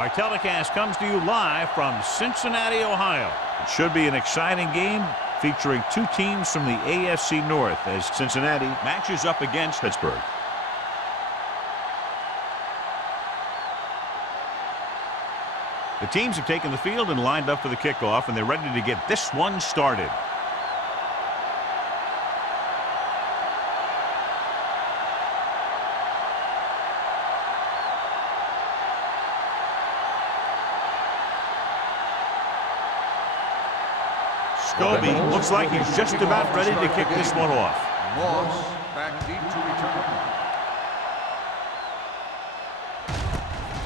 Our telecast comes to you live from Cincinnati, Ohio. It should be an exciting game featuring two teams from the AFC North as Cincinnati matches up against Pittsburgh. The teams have taken the field and lined up for the kickoff, and they're ready to get this one started. Scobie looks like he's just about ready to kick this one off. Moss back deep to return.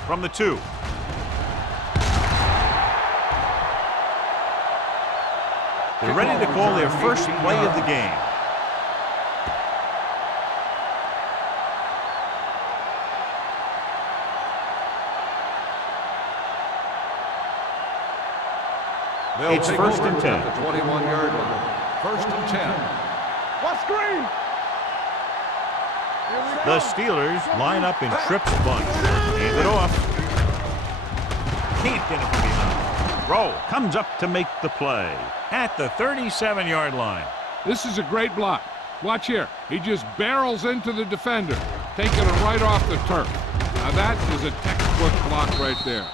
From the 2. They're ready to call their first play of the game. It's first and 10. The 21-yard line. First and 10. What screen? The Steelers line up in trips bunch. Hand it off. Can't get it from behind. Rowe comes up to make the play at the 37-yard line. This is a great block. Watch here. He just barrels into the defender, taking it right off the turf. Now that is a textbook block right there.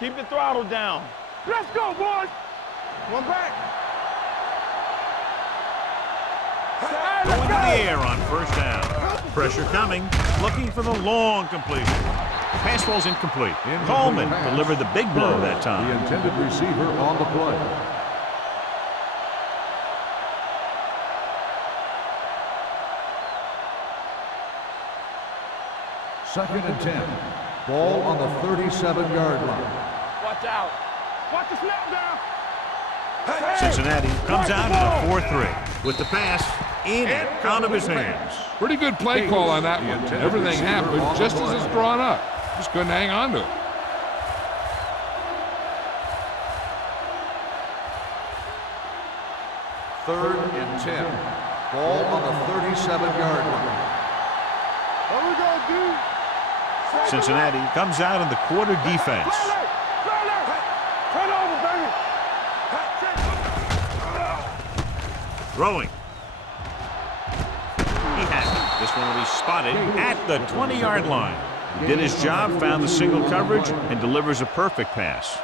Keep the throttle down. Let's go, boys. One back. Hey, Going in the air on first down. Pressure coming. Looking for the long completion. Pass ball's incomplete. Coleman delivered the big blow that time. The intended receiver on the play. Second and 10. Ball on the 37-yard line. Watch out. Watch the snap down. Cincinnati comes out in a 4-3 with the pass in and out of his hands. Pretty good play call on that one. Everything happened just as it's drawn up. Just couldn't hang on to it. Third and 10. Ball on the 37-yard line. What we gonna do? Cincinnati comes out in the quarter defense. Turn over, baby. Throwing. He has it. This one will be spotted at the 20-yard line. He did his job, found the single coverage, and delivers a perfect pass.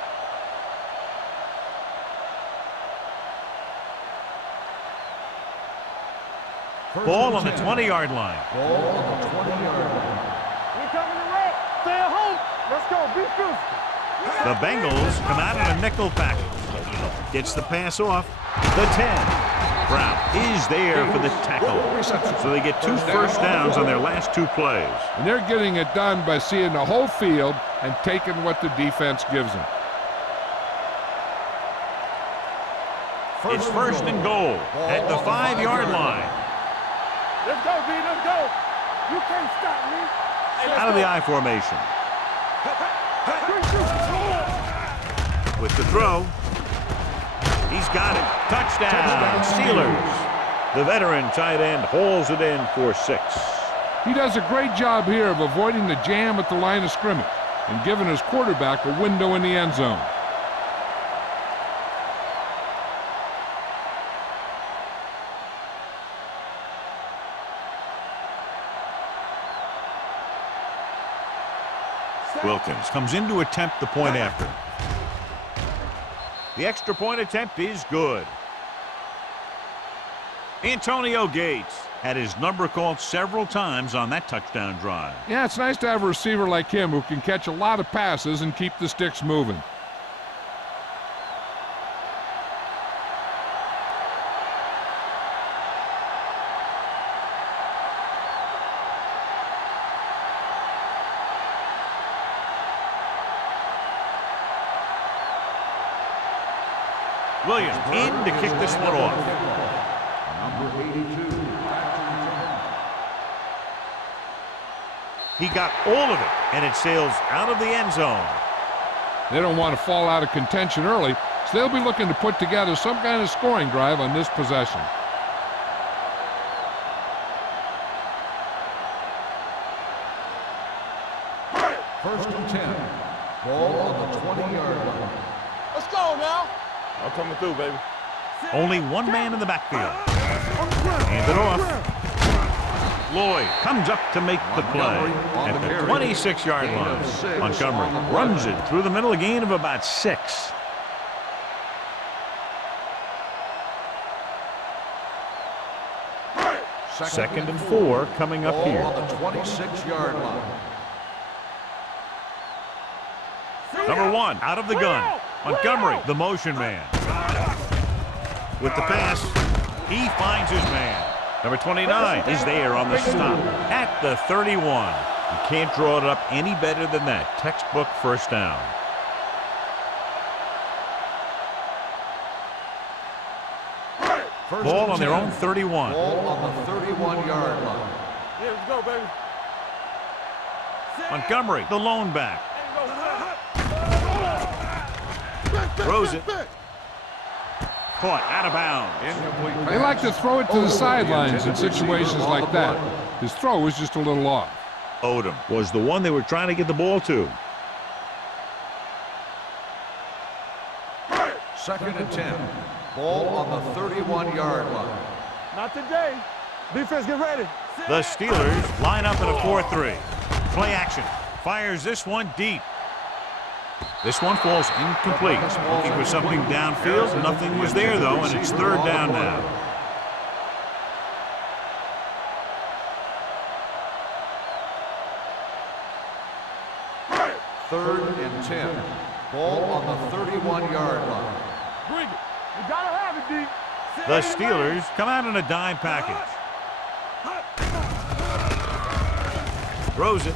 Ball on the 20-yard line. Ball on the 20-yard line. We coming to rock. Stay at home. Let's go. Be physical. The Bengals come out in a nickel package. Gets the pass off. The 10. Brown is there for the tackle. So they get 2 first downs on their last 2 plays. And they're getting it done by seeing the whole field and taking what the defense gives them. It's first and goal at the 5-yard line. Let's go, B. Let's go. You can't stop me. Hey, Out of the I formation. With the throw. He's got it. Touchdown, Steelers. The veteran tight end hauls it in for 6. He does a great job here of avoiding the jam at the line of scrimmage and giving his quarterback a window in the end zone. Wilkins comes in to attempt the point after. The extra point attempt is good. Antonio Gates had his number called several times on that touchdown drive. Yeah, it's nice to have a receiver like him who can catch a lot of passes and keep the sticks moving. Williams in to kick this one off. Number 82. He got all of it, and it sails out of the end zone. They don't want to fall out of contention early, so they'll be looking to put together some kind of scoring drive on this possession. First and 10. Ball on the 20-yard line. Let's go now. I'm coming through, baby. Only one man in the backfield. Hand it off. Lloyd comes up to make the play at the 26-yard line. Montgomery runs it through the middle, a gain of about 6. Second and 4 coming up here. On the 26-yard line. Number 1 out of the gun. Montgomery, the motion man. With the pass, he finds his man. Number 29 is there on the stop at the 31. You can't draw it up any better than that. Textbook first down. Ball on their own 31. Ball on the 31-yard line. Yeah, let's go, baby. Montgomery, the lone back. Throws it. Caught out of bounds. They like to throw it to the sidelines in situations like that. His throw was just a little off. Odom was the one they were trying to get the ball to. Second and 10. Ball on the 31-yard line. Not today. Defense, get ready. The Steelers line up in a 4-3. Play action. Fires this one deep. This one falls incomplete. Looking for something downfield. Nothing was there, though, and it's third down now. Third and 10. Ball on the 31-yard line. Bring it. You gotta have it, D. The Steelers come out in a dime package. Throws it.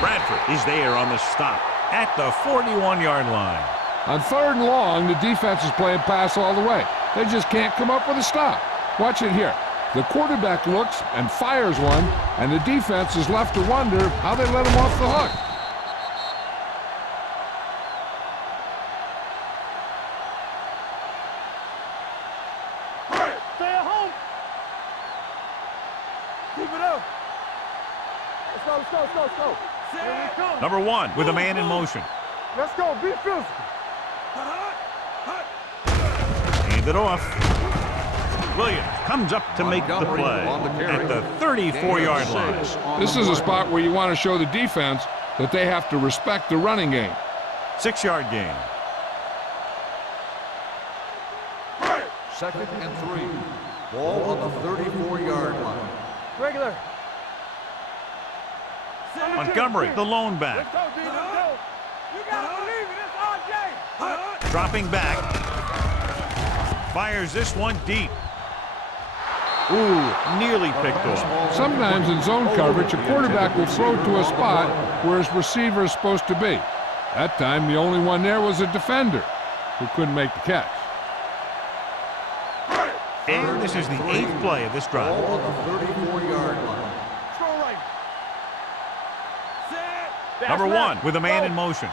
Bradford is there on the stop at the 41-yard line. On third and long, the defense is playing pass all the way. They just can't come up with a stop. Watch it here. The quarterback looks and fires one, and the defense is left to wonder how they let him off the hook. Stay at home. Keep it up. Let's go, let's go, let's go, let's go. Here we come. Number 1 with a man in motion. Let's go, be physical. Hand it off. Williams comes up to make the play at the 34-yard line. This is a spot where you want to show the defense that they have to respect the running game. 6-yard gain. Second and 3. Ball on the 34-yard line. Regular. Montgomery, the lone back. Let's go, D. Let's go. You gotta believe it. It's RJ. Dropping back. Fires this one deep. Ooh, nearly picked off. Sometimes in zone coverage, a quarterback will throw to a spot where his receiver is supposed to be. That time, the only one there was a defender who couldn't make the catch. And this is the 8th play of this drive. Ball on the 34-yard line. Go right. Set. Number 1 with a man in motion.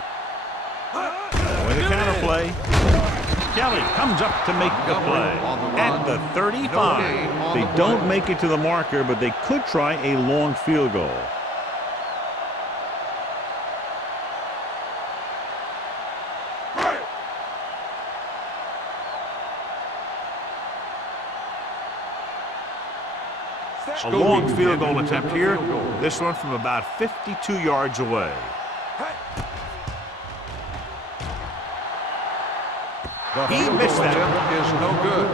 With a counter play. Kelly comes up to make the play at the 35. They don't make it to the marker, but they could try a long field goal. A long field goal attempt here. This one from about 52 yards away. He missed that. Is no good.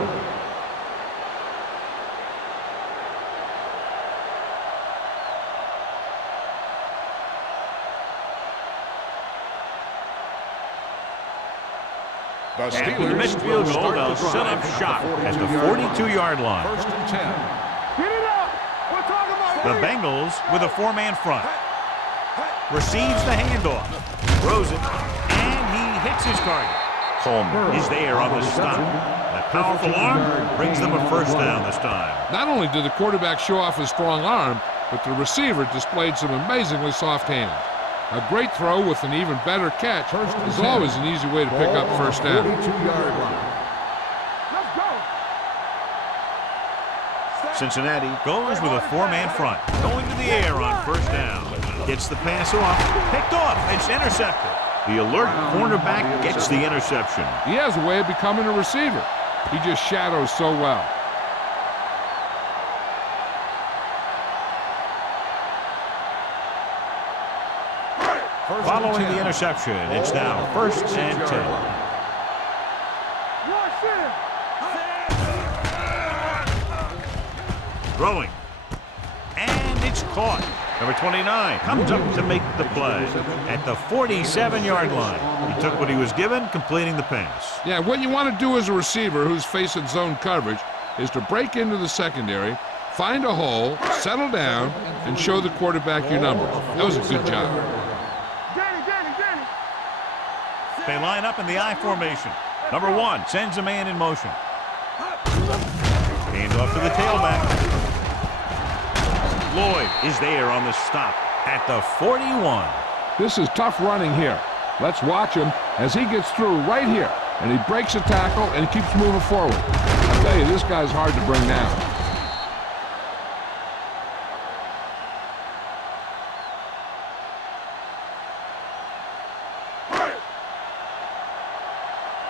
After the missed field goal, they'll set up shop at the 42-yard line. First and 10. Get it up. We're talking about The Bengals with a 4-man front. Receives the handoff. Throws it. And he hits his target. Coleman is there on the stop. That powerful arm brings them a first down this time. Not only did the quarterback show off his strong arm, but the receiver displayed some amazingly soft hands. A great throw with an even better catch is always an easy way to pick up first down. 42-yard line. Let's go. Cincinnati goes with a 4-man front. Going to the air on first down. Gets the pass off. Picked off. It's intercepted. The alert cornerback gets the interception. He has a way of becoming a receiver. He just shadows so well. Following the interception, it's now 1st and 10. Throwing. And it's caught. Number 29 comes up to make the play at the 47-yard line. He took what he was given, completing the pass. Yeah, what you want to do as a receiver who's facing zone coverage is to break into the secondary, find a hole, settle down, and show the quarterback your number. That was a good job. They line up in the I formation. Number 1 sends a man in motion. Hand off to the tailback. Lloyd is there on the stop at the 41. This is tough running here. Let's watch him as he gets through right here. And he breaks a tackle and he keeps moving forward. I tell you, this guy's hard to bring down.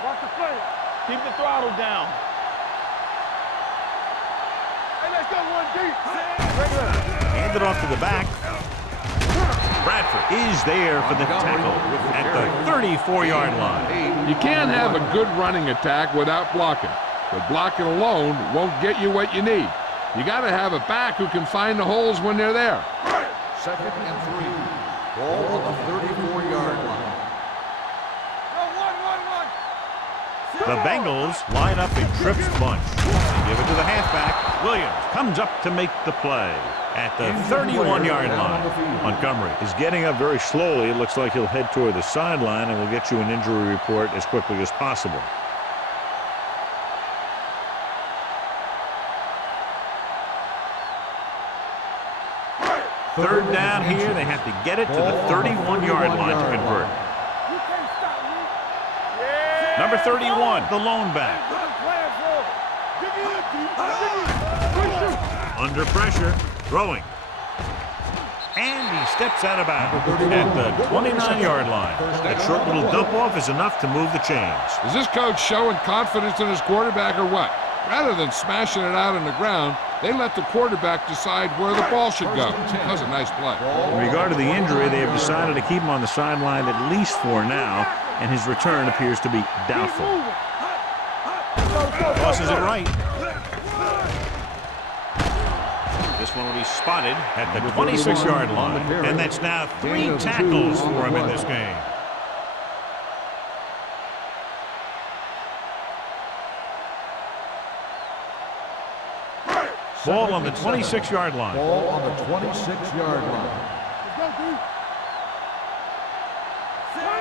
Watch the play. Keep the throttle down. Hey, let's go one deep. Handed off to the back. Bradford is there for the tackle at the 34-yard line. You can't have a good running attack without blocking. But blocking alone won't get you what you need. You got to have a back who can find the holes when they're there. 2nd and 3. Ball on the 34-yard line. The Bengals line up in trips bunch. They give it to the halfback. Williams comes up to make the play at the 31-yard line. Montgomery is getting up very slowly. It looks like he'll head toward the sideline, and we'll get you an injury report as quickly as possible. Third down here. They have to get it to the 31-yard line to convert. Number 31, the lone back. Under pressure, throwing. And he steps out of bounds at the 29-yard line. That short little dump off is enough to move the chains. Is this coach showing confidence in his quarterback or what? Rather than smashing it out on the ground, they let the quarterback decide where the ball should go. That was a nice play. In regard to the injury, they have decided to keep him on the sideline at least for now, and his return appears to be doubtful. Tosses it right. This one will be spotted at the 26-yard line, and that's now 3 tackles for him in this game. Ball on the 26-yard line. Ball on the 26-yard line.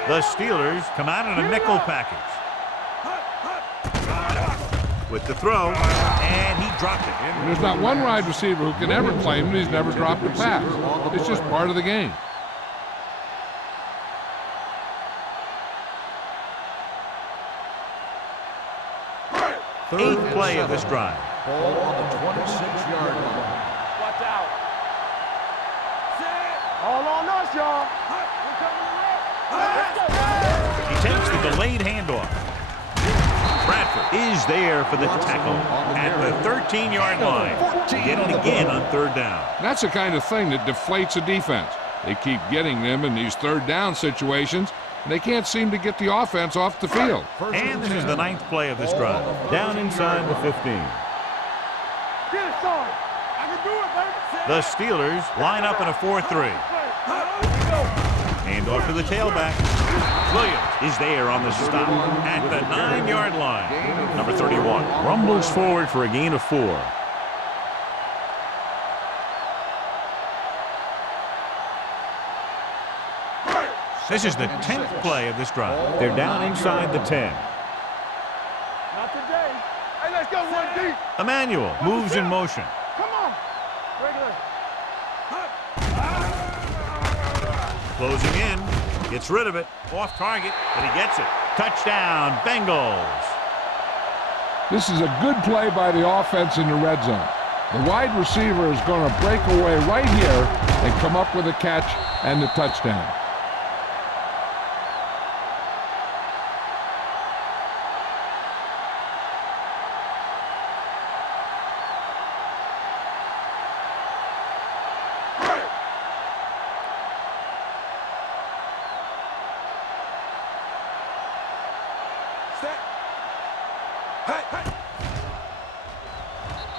The Steelers come out in a nickel package. With the throw, and he dropped it. There's not one wide receiver who can ever claim that he's never dropped a pass. It's just part of the game. Eighth play of this drive. Ball on the 26-yard line. Watch out. All on us, y'all. He takes the delayed handoff. Bradford is there for the tackle at the 13-yard line. Get it again on 3rd down. That's the kind of thing that deflates a defense. They keep getting them in these 3rd down situations, and they can't seem to get the offense off the field. And this is the 9th play of this drive. Down inside the 15. The Steelers line up in a 4-3. Hand off to the tailback. Williams is there on the stop at the 9-yard line. Number 31 rumbles forward for a gain of 4. This is the 10th play of this drive. They're down inside the 10. Not today. Hey, let's go one deep. Emmanuel moves in motion. Come on. Regular. Closing in. Gets rid of it. Off target, but he gets it. Touchdown, Bengals. This is a good play by the offense in the red zone. The wide receiver is going to break away right here and come up with a catch and the touchdown.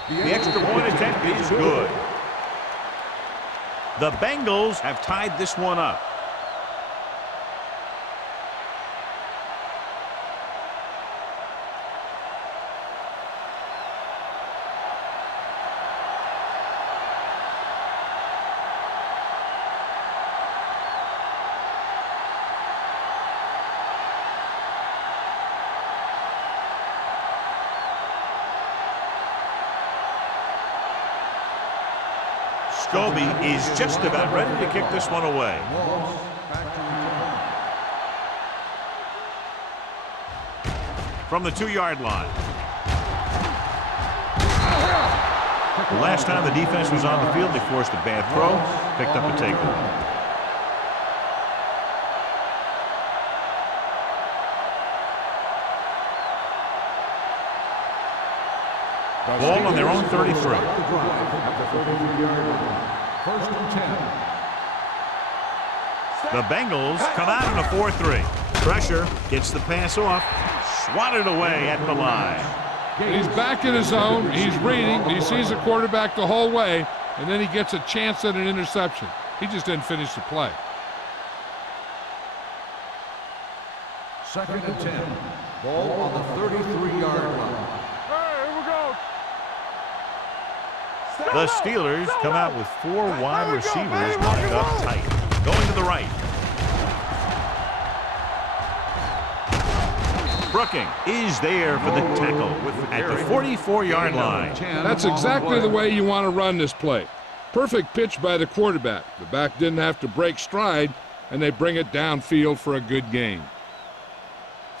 The extra point attempt is good. The Bengals have tied this one up. Scobie is just about ready to kick this one away. From the 2-yard line. The last time the defense was on the field, they forced a bad throw, picked up a takeaway. Ball on their own 33. First and 10. The Bengals come out in a 4-3. Pressure gets the pass off, swatted away at the line. He's back in his zone. He's reading. He sees the quarterback the whole way, and then he gets a chance at an interception. He just didn't finish the play. Second and 10. Ball on the 33-yard line. The Steelers come out with 4 wide receivers lined up tight. Going to the right. Brooking is there for the tackle at the 44-yard line. That's exactly the way you want to run this play. Perfect pitch by the quarterback. The back didn't have to break stride, and they bring it downfield for a good gain.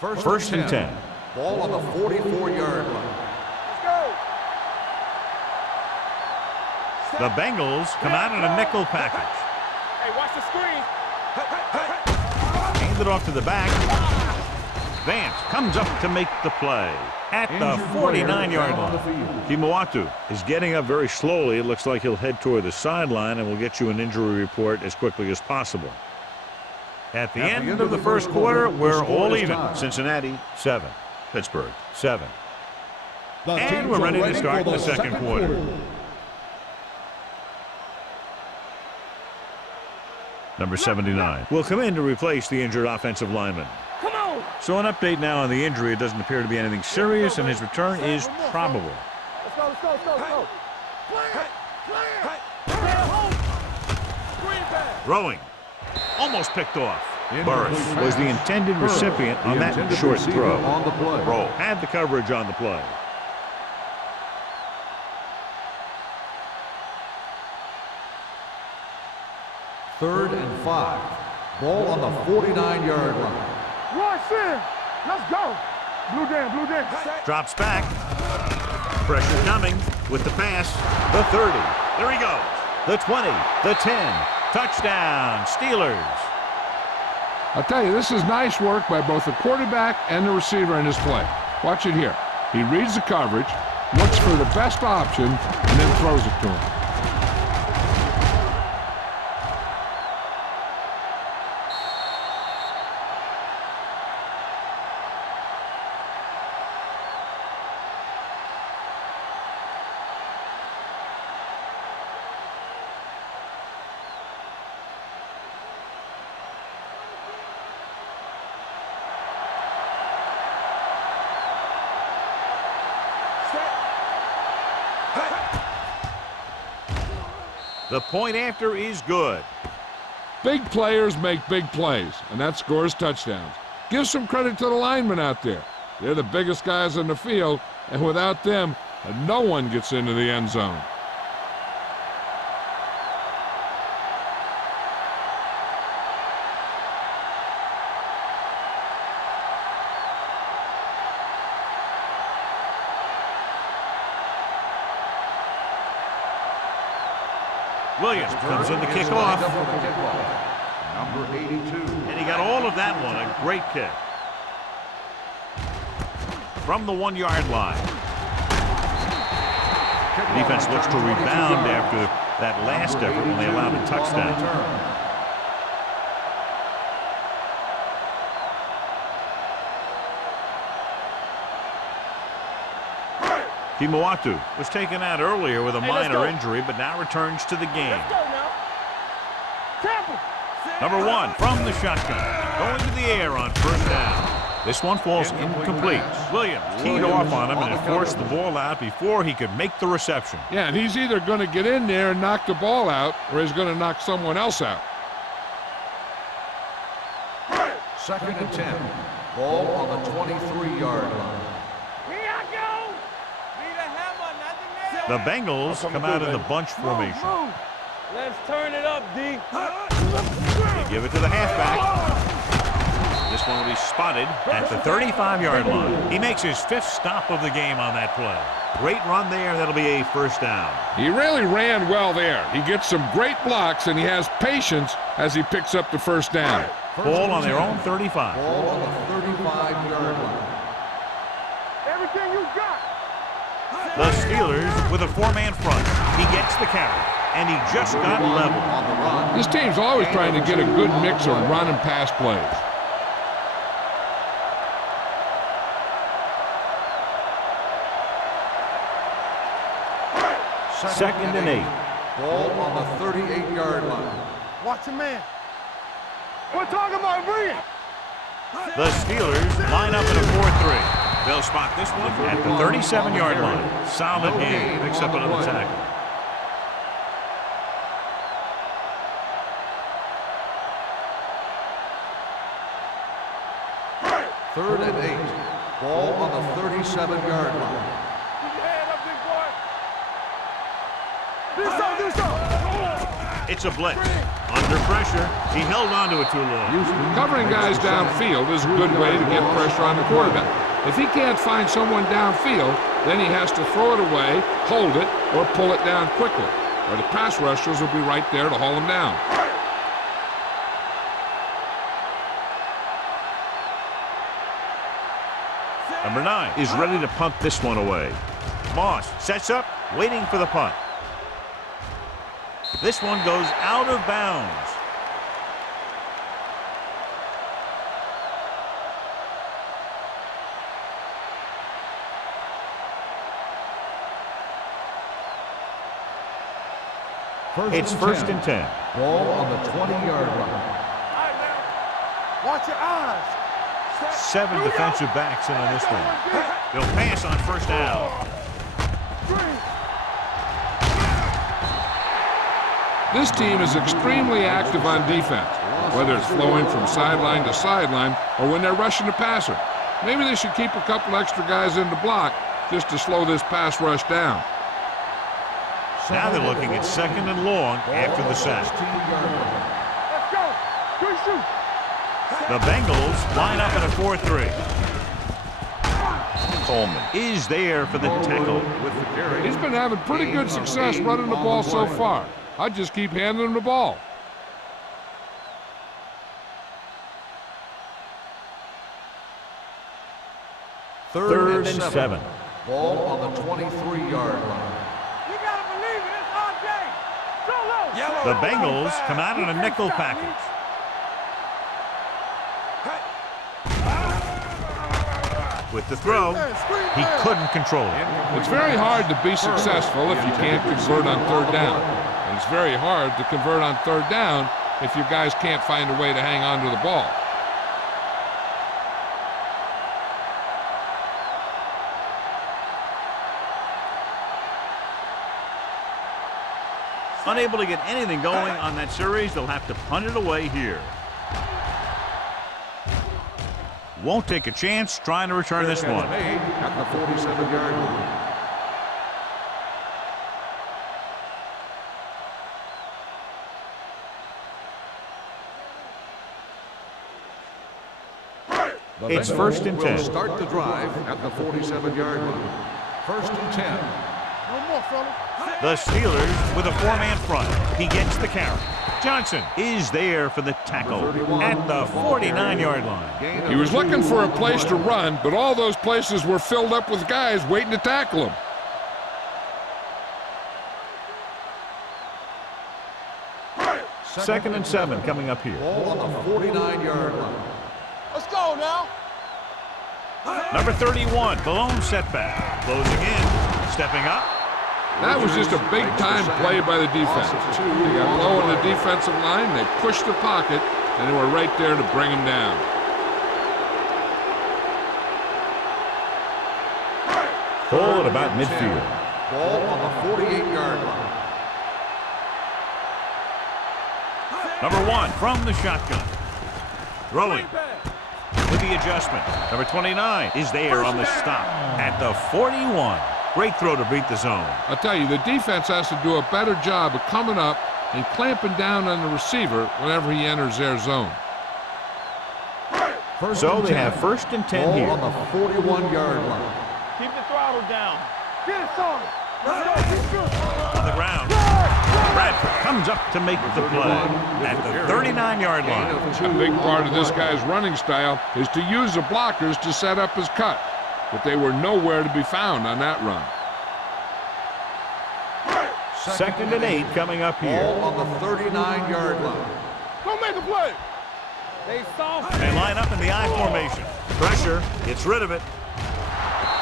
First and 10. Ball on the 44-yard line. The Bengals come out in a nickel package. Hey, watch the screen. Hand it off to the back. Vance comes up to make the play at the 49-yard line. Timawatu is getting up very slowly. It looks like he'll head toward the sideline, and we'll get you an injury report as quickly as possible. At the end of the first quarter, we're all even. Cincinnati, 7. Pittsburgh, 7. And we're ready to start the second quarter. Number 79 will come in to replace the injured offensive lineman. Come on. So an update now on the injury. It doesn't appear to be anything serious, and his return is probable. Let's go. Throwing. Almost picked off. Burris was the intended recipient on that short throw. Rowe had the coverage on the play. Third and 5. Ball on the 49-yard line. Rush in. Let's go. Blue Dan. Drops back. Pressure coming with the pass. The 30. There he goes. The 20. The 10. Touchdown, Steelers. I'll tell you, this is nice work by both the quarterback and the receiver in his play. Watch it here. He reads the coverage, looks for the best option, and then throws it to him. The point after is good. Big players make big plays, and that scores touchdowns. Give some credit to the linemen out there. They're the biggest guys in the field, and without them, no one gets into the end zone. Williams comes in to kick off. Number 82. And he got all of that one. A great kick. From the 1-yard line. The defense looks to rebound after that last effort when they allowed a touchdown. Kimawatu was taken out earlier with a minor injury, but now returns to the game. Number 1 from the shotgun, going to the air on first down. This one falls incomplete. Williams teed off on him and it forced the ball out before he could make the reception. Yeah, and he's either going to get in there and knock the ball out, or he's going to knock someone else out. 2nd and 10. Ball on the 23-yard line. The Bengals come out in the bunch formation. Let's turn it up, D. They give it to the halfback. This one will be spotted at the 35-yard line. He makes his 5th stop of the game on that play. Great run there. That'll be a first down. He really ran well there. He gets some great blocks, and he has patience as he picks up the first down. Ball on their own 35. Ball on the 35-yard line. Everything you got. The Steelers with a 4-man front. He gets the carry, and he just got level. On the run. This team's always trying to get a good mix of run and pass plays. Second and 8. Ball on the 38-yard line. Watch your man. We're talking about bringing. The Steelers line up in a 4-3. They'll spot this one at the 37-yard line. Solid game. Picks up another tackle. Third and 8. Ball on the 37-yard line. Keep your head up, big boy. Do something, do something. It's a blitz. Under pressure. He held on to it too long. Covering guys downfield is a good way to get pressure on the quarterback. If he can't find someone downfield, then he has to throw it away, hold it, or pull it down quickly, or the pass rushers will be right there to haul him down. Number 9 is ready to punt this one away. Moss sets up, waiting for the punt. This one goes out of bounds. It's first and 10. Ball on the 20-yard line. All right, man. Watch your eyes. 7 defensive backs in on this one. They'll pass on first down. This team is extremely active on defense, whether it's flowing from sideline to sideline or when they're rushing the passer. Maybe they should keep a couple extra guys in the block just to slow this pass rush down. Now they're looking at 2nd and long after the sack. Let's go. Good shoot. The Bengals line up in a 4-3. Coleman is there for the tackle with the carry. He's been having pretty good success running the ball so far. I'd just keep handing him the ball. Third and 7. Ball on the 23-yard line. You gotta believe it. It's RJ. Solo. The Bengals come out in a nickel package. With the throw, he couldn't control it. It's very hard to be successful if you can't convert on third down. And it's very hard to convert on third down if you guys can't find a way to hang on to the ball. Unable to get anything going on that series, they'll have to punt it away here. Won't take a chance trying to return this one. At the 47-yard line. It's first and 10. Will start the drive at the 47-yard line. First and 10. No more, fella. The Steelers with a 4-man front. He gets the carry. Johnson is there for the tackle at the 49-yard line. He was looking for a place to run, but all those places were filled up with guys waiting to tackle him. Second and 7 coming up here. Ball on the 49-yard line. Let's go now. Number 31, the lone setback. Closing in, stepping up. That was just a big-time play by the defense. They got low on the defensive line, they pushed the pocket, and they were right there to bring him down. Ball at about midfield. Ball on the 48-yard line. Number 1 from the shotgun. Throwing with the adjustment. Number 29 is there on the stop at the 41. Great throw to beat the zone. I'll tell you, the defense has to do a better job of coming up and clamping down on the receiver whenever he enters their zone. So they have first and 10 Ball here. on the 41-yard line. Keep the throttle down. Get it, son. On the ground. Bradford comes up to make the play at the 39-yard line. A big part of this guy's running style is to use the blockers to set up his cut, but they were nowhere to be found on that run. Second and 8 coming up here. Ball on the 39-yard line. Go make a play. They soft. They line up in the I formation. Pressure, gets rid of it.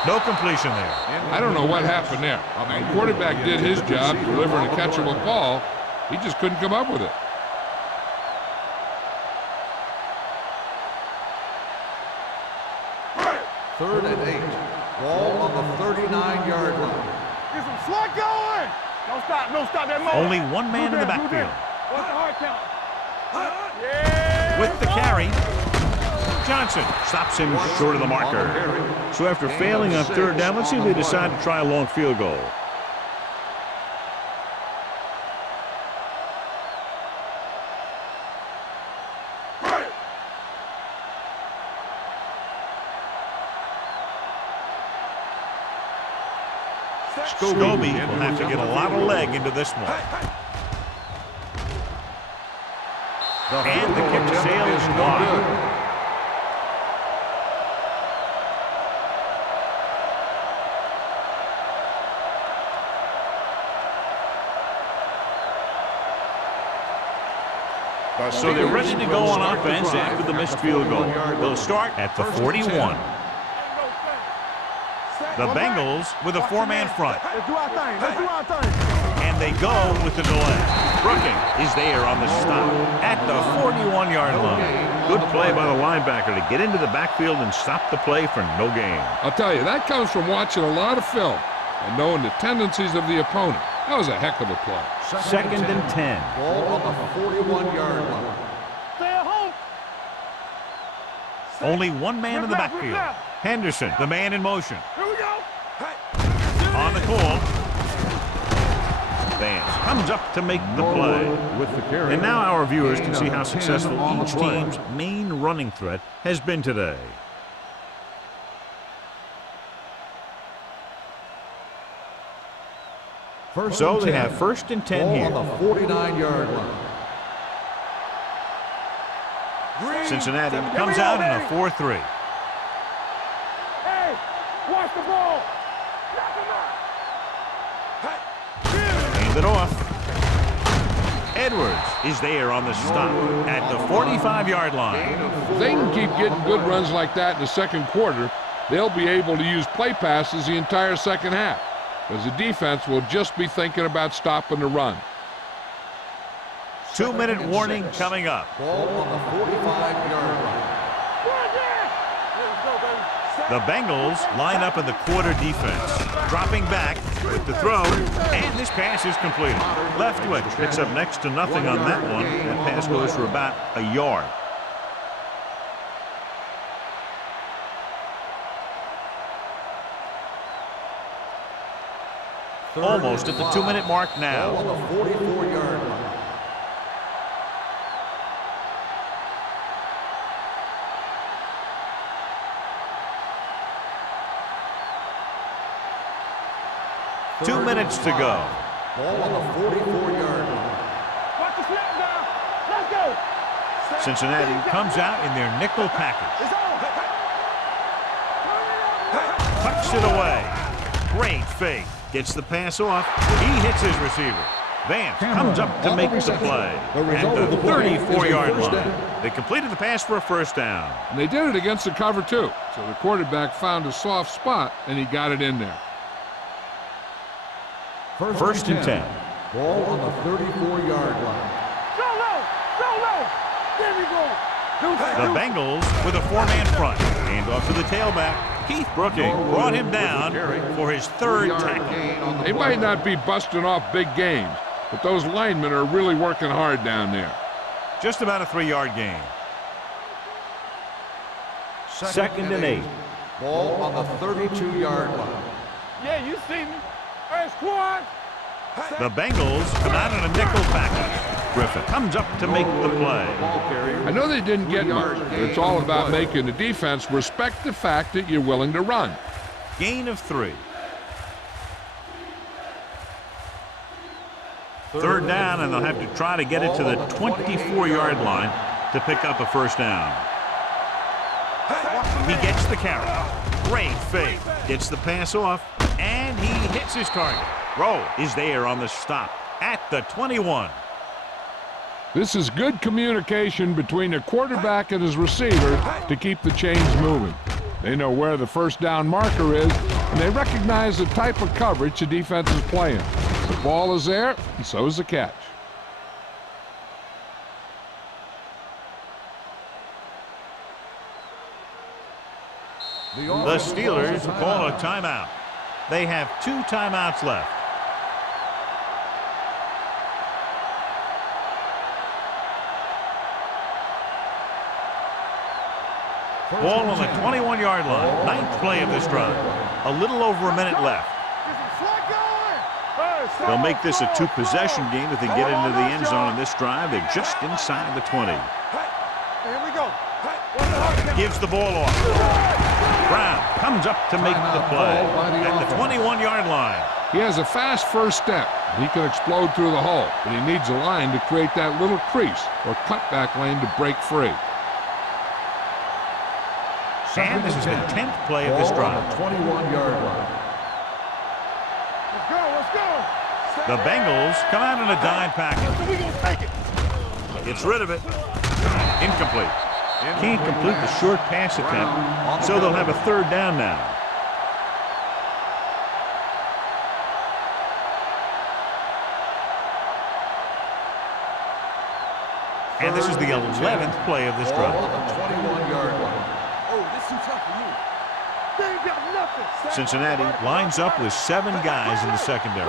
No completion there. I don't know what happened there. The quarterback did his job delivering a catchable ball. He just couldn't come up with it. Third and 8. Ball on the 39-yard line. Get some slug going. Don't stop that motor. Only one man in the backfield. What's the hard count? Yeah. With the carry, Johnson stops him short of the marker. So after failing on third down, let's see if they decide to try a long field goal. Scobie will have to get a lot of leg into this one. And the kick sails wide. So they're ready to go on offense after the missed field goal. They'll start at the 41. The Bengals with a 4-man front. Let's do our thing. Let's do our thing. And they go with the delay. Brooking is there on the stop at the 41-yard line. Good play by the linebacker to get into the backfield and stop the play for no gain. I'll tell you, that comes from watching a lot of film and knowing the tendencies of the opponent. That was a heck of a play. Second and 10. Ball on the 41-yard line. Stay at home. Only one man in the backfield. Henderson, the man in motion. Here we go. On the call. Vance comes up to make the play. And now our viewers can see how successful each team's main running threat has been today. So they have first and 10 here. On the 49-yard line. Cincinnati comes out in a 4-3. Hey, watch the ball. Knock him out. Hand it off. Edwards is there on the stop at the 45-yard line. If they can keep getting good runs like that in the second quarter, they'll be able to use play passes the entire second half, because the defense will just be thinking about stopping the run. 2-minute warning coming up. Ball on the 45-yard line. The Bengals line up in the quarter defense, dropping back with the throw, and this pass is completed. Leftwich picks up next to nothing on that one. That pass goes for about a yard. Almost at the 2-minute mark Ball now. on the 44-yard line. Two minutes to go. Ball on the 44-yard line. Watch the snap down. Let's go. Cincinnati comes out in their nickel package. It's on. Tucks it away. Great fake. Gets the pass off. He hits his receiver. Vance comes up to make the play at the 34-yard line. They completed the pass for a first down. And they did it against the cover, too. So the quarterback found a soft spot, and he got it in there. First and 10. Ball on the 34-yard line. Go low. Go low. There we go. The Bengals with a four-man front. Hand off to the tailback. Keith Brooking brought him down for his third tackle. They might not be busting off big games, but those linemen are really working hard down there. Just about a 3-yard gain. Second and 8. Ball on the 32-yard line. Yeah, you see me. Hey, squad. The Bengals come out in a nickel package. Griffin comes up to make the play. I know they didn't get much, but it's all about making the defense respect the fact that you're willing to run. Gain of 3. Third down, and they'll have to try to get it to the 24-yard line to pick up a first down. He gets the carry. Great fake. Gets the pass off, and he hits his target. Rowe is there on the stop at the 21. This is good communication between the quarterback and his receiver to keep the chains moving. They know where the first down marker is, and they recognize the type of coverage the defense is playing. The ball is there, and so is the catch. The Steelers call a timeout. They have 2 timeouts left. Ball on the 21-yard line. 9th play of this drive. A little over a minute left. They'll make this a 2-possession game if they get into the end zone in this drive. They're just inside the 20. Here we go. Gives the ball off. Brown comes up to make the play at the 21-yard line. He has a fast first step. He can explode through the hole, but he needs a line to create that little crease or cutback lane to break free. And this is the 10th play of this drive. 21-yard line. Let's go. Let's go. The Bengals come out in a dime package. We gonna take it. Gets rid of it. Incomplete. Can't complete the short pass attempt, so they'll have a third down now. And this is the 11th play of this Ball drive. on the 21-yard line. Oh, this too tough for you. They ain't got nothing. Cincinnati lines up with 7 guys in the secondary.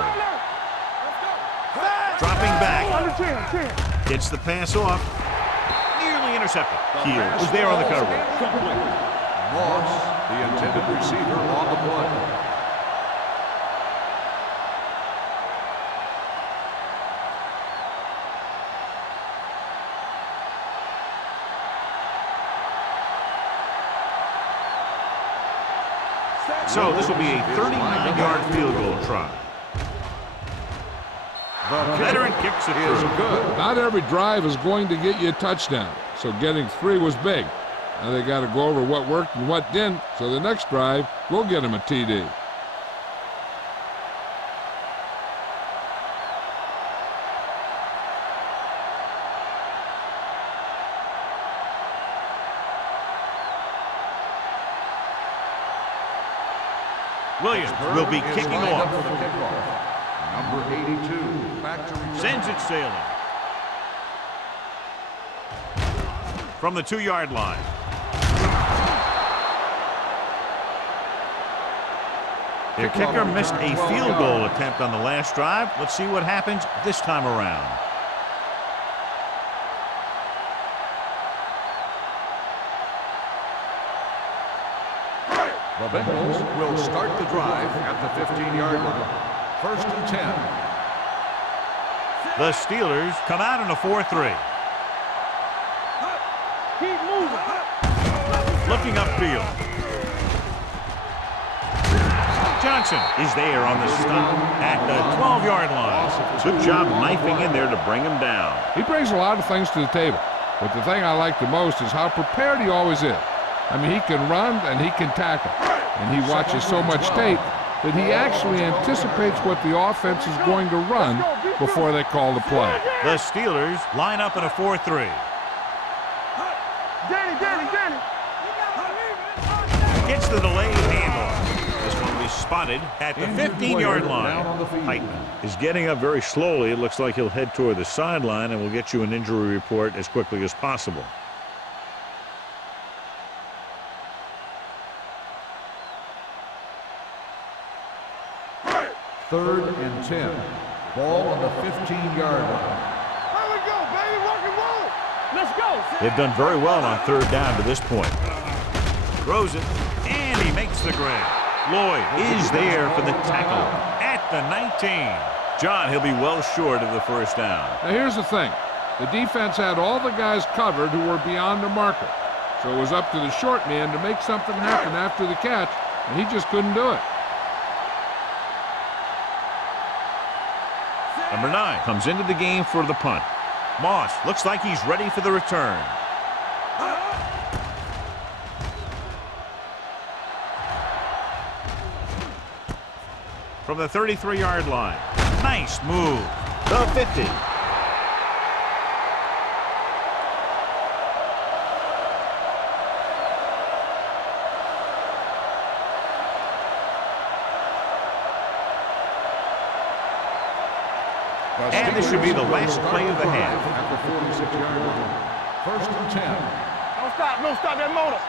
Dropping back. Under 10. Gets the pass off. Nearly intercepted. Keel was there on the cover. Moss, the intended receiver, on the play. So this will be a 39-yard field goal try. The Veteran kicks it is through. good. Not every drive is going to get you a touchdown, so getting 3 was big. Now they got to go over what worked and what didn't, so the next drive will get them a TD. Williams will be Is kicking lined up for off. the kickoff. Number 82, back to return. Sends it sailing. From the 2-yard line. Their kicker missed a field goal attempt on the last drive. Let's see what happens this time around. The Bengals will start the drive at the 15-yard line. First and 10. The Steelers come out in a 4-3. Keep moving. Looking upfield. Johnson is there on the stop at the 12-yard line. Good job knifing in there to bring him down. He brings a lot of things to the table, but the thing I like the most is how prepared he always is. I mean, he can run and he can tackle, and he watches so much tape that he actually anticipates what the offense is going to run before they call the play. The Steelers line up in a 4-3. Danny. Gets the delayed handoff. This one will be spotted at the 15-yard line. Heitman is getting up very slowly. It looks like he'll head toward the sideline, and we'll get you an injury report as quickly as possible. Third and 10. Ball on the 15-yard line. Here we go, baby. Rock and roll. Let's go. They've done very well on third down to this point. Throws it, and he makes the grab. Lloyd is there for the tackle at the 19. John, he'll be well short of the first down. Now here's the thing. The defense had all the guys covered who were beyond the marker. So it was up to the short man to make something happen after the catch, and he just couldn't do it. Number 9 comes into the game for the punt. Moss looks like he's ready for the return. From the 33-yard line. Nice move. The 50. And this should be the last play of the half. At the 46-yard line. First and 10. Don't stop that motor.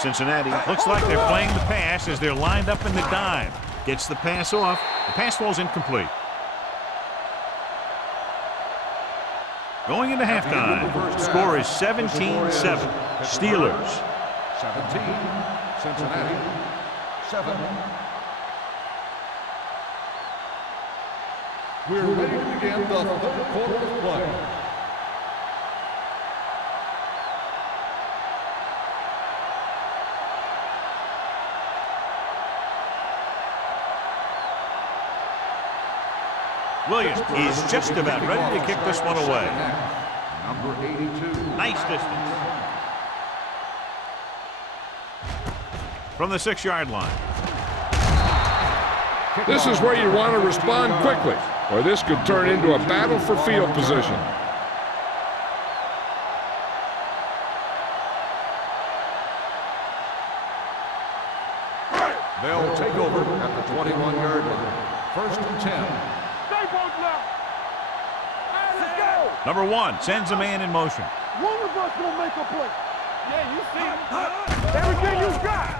Cincinnati looks like they're playing the pass as they're lined up in the dime. Gets the pass off. The pass falls incomplete. Going into halftime, score is 17-7. Steelers. 17. Cincinnati. 7. We're ready to begin the third quarter of play. Williams is just about ready to kick this one away. Number 82. Nice distance. From the 6-yard line. This is where you want to respond quickly, or this could turn into a battle for field position. They'll take over at the 21-yard line. First and 10. Stay both left. Let's go. Number 1 sends a man in motion. One of us gonna make a play. Yeah, you see. Everything you got.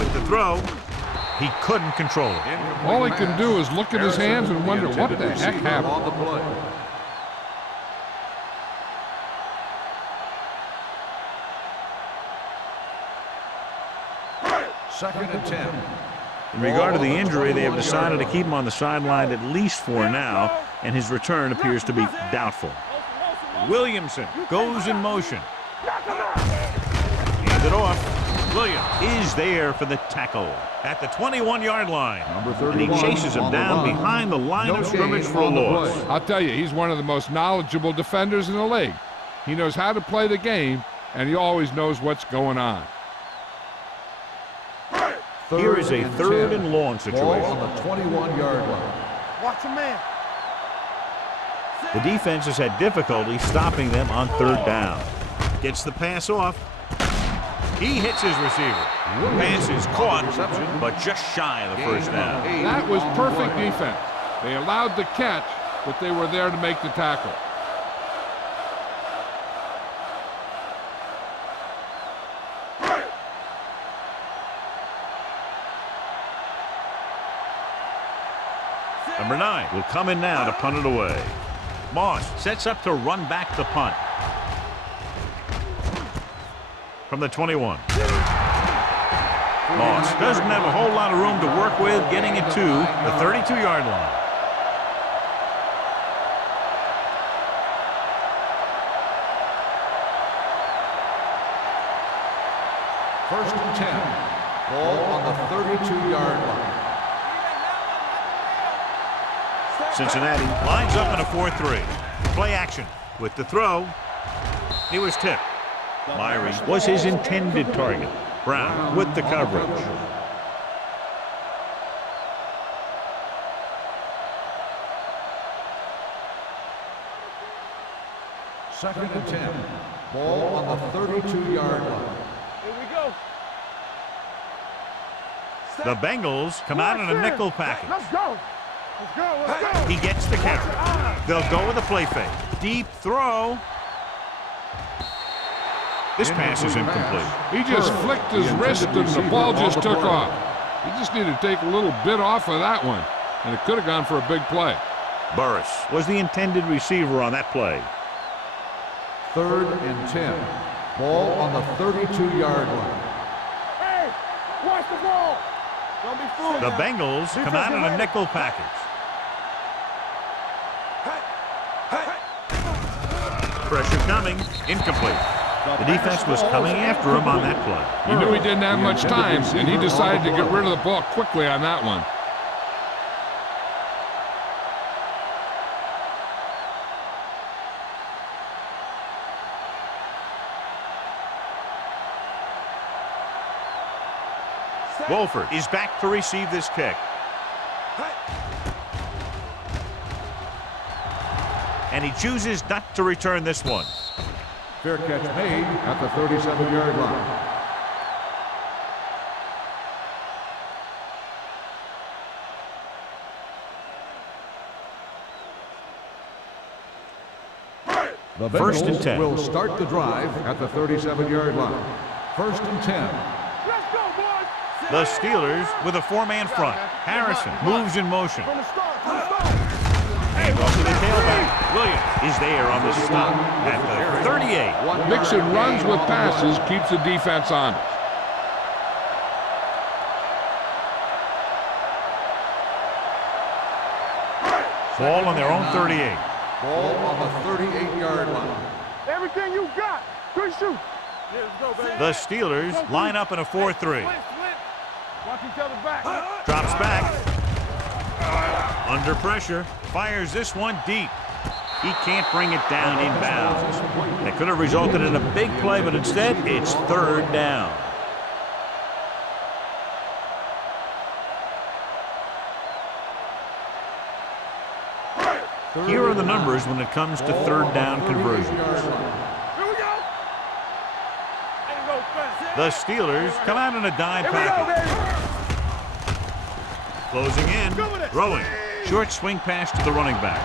With the throw, he couldn't control it. All he can do is look at his hands and wonder what the heck happened. On the play. Second and 10. In regard to the injury, they have decided to keep him on the sideline at least for now, and his return appears to be doubtful. Williamson goes in motion. Hand it off. Williams is there for the tackle at the 21-yard line. Number And he 31 chases him on the down run. behind the line No of scrimmage gain for a on the loss. play. I'll tell you, he's one of the most knowledgeable defenders in the league. He knows how to play the game, and he always knows what's going on. Here is a third and long Ball situation. on the 21-yard line. Watch a man. The defense has had difficulty stopping them on third down. Gets the pass off. He hits his receiver. Pass is caught, but just shy of the first down. That was perfect defense. They allowed the catch, but they were there to make the tackle. Number 9 will come in now to punt it away. Moss sets up to run back the punt. From the 21. Moss doesn't have a whole lot of room to work with, getting it to the 32-yard line. First and 10. Ball on the 32-yard line. Cincinnati lines up in a 4-3. Play action with the throw. He was tipped. Myrie was his intended target. Brown with the coverage. Second and 10. Ball on the 32-yard line. Here we go. The Bengals come out in a nickel package. Let's go. Let's go. Let's go. He gets the counter. They'll go with a play fake. Deep throw. This pass is incomplete. He just flicked his wrist and the ball just took off. He just needed to take a little bit off of that one, and it could have gone for a big play. Burris was the intended receiver on that play. Third and 10. Ball on the 32-yard line. Hey, watch the ball. Don't be fooled. The Bengals come out in a nickel package. Pressure coming. Incomplete. The defense was coming after him on that play. He knew he didn't have much time, and he decided to get rid of the ball quickly on that one. Wolford is back to receive this kick. And he chooses not to return this one. Fair catch made at the 37-yard line. The First and Bengals 10. will start the drive at the 37-yard line. First and 10. Let's go, boys. The Steelers with a four-man front. Harrison moves in motion. From the start. From the start. Handoff to the tailback. Williams is there on the stop at the 38. Mixing runs with passes keeps the defense honest. Ball on their own 38. Ball on the 38-yard line. Everything you got. Good shoot. Yeah, let's go, baby. The Steelers line up in a 4-3. Split. Watch each other back. Drops back. Under pressure. Fires this one deep. He can't bring it down inbounds. That could have resulted in a big play, but instead, it's third down. Here are the numbers when it comes to third down conversions. Here we go. Ain't no fence. The Steelers come out in a dime Here we go, package. baby. Closing in, throwing. Short swing pass to the running back.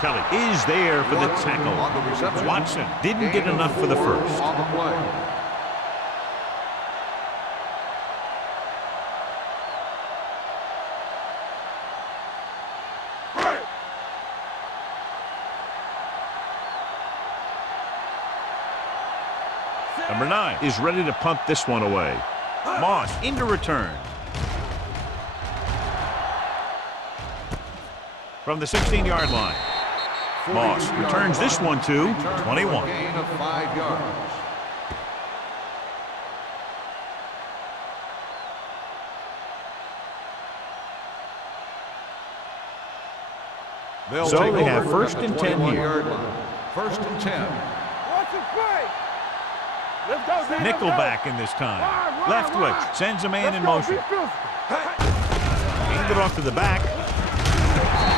Kelly is there for the tackle. Watson didn't get enough for the first. On the play. Number 9 is ready to punt this one away. Moss into return. From the 16-yard line. Moss returns this one to 21. Gain of 5 yards. They'll So take they have over first at the and 10 here. 21-yard line. First and 10. Watch it play. Let's go, baby. Nickel Let's go. back in this time. Run, Left run. twitch. Sends a man in Let's go. motion. Be physical. Hand it off to the back.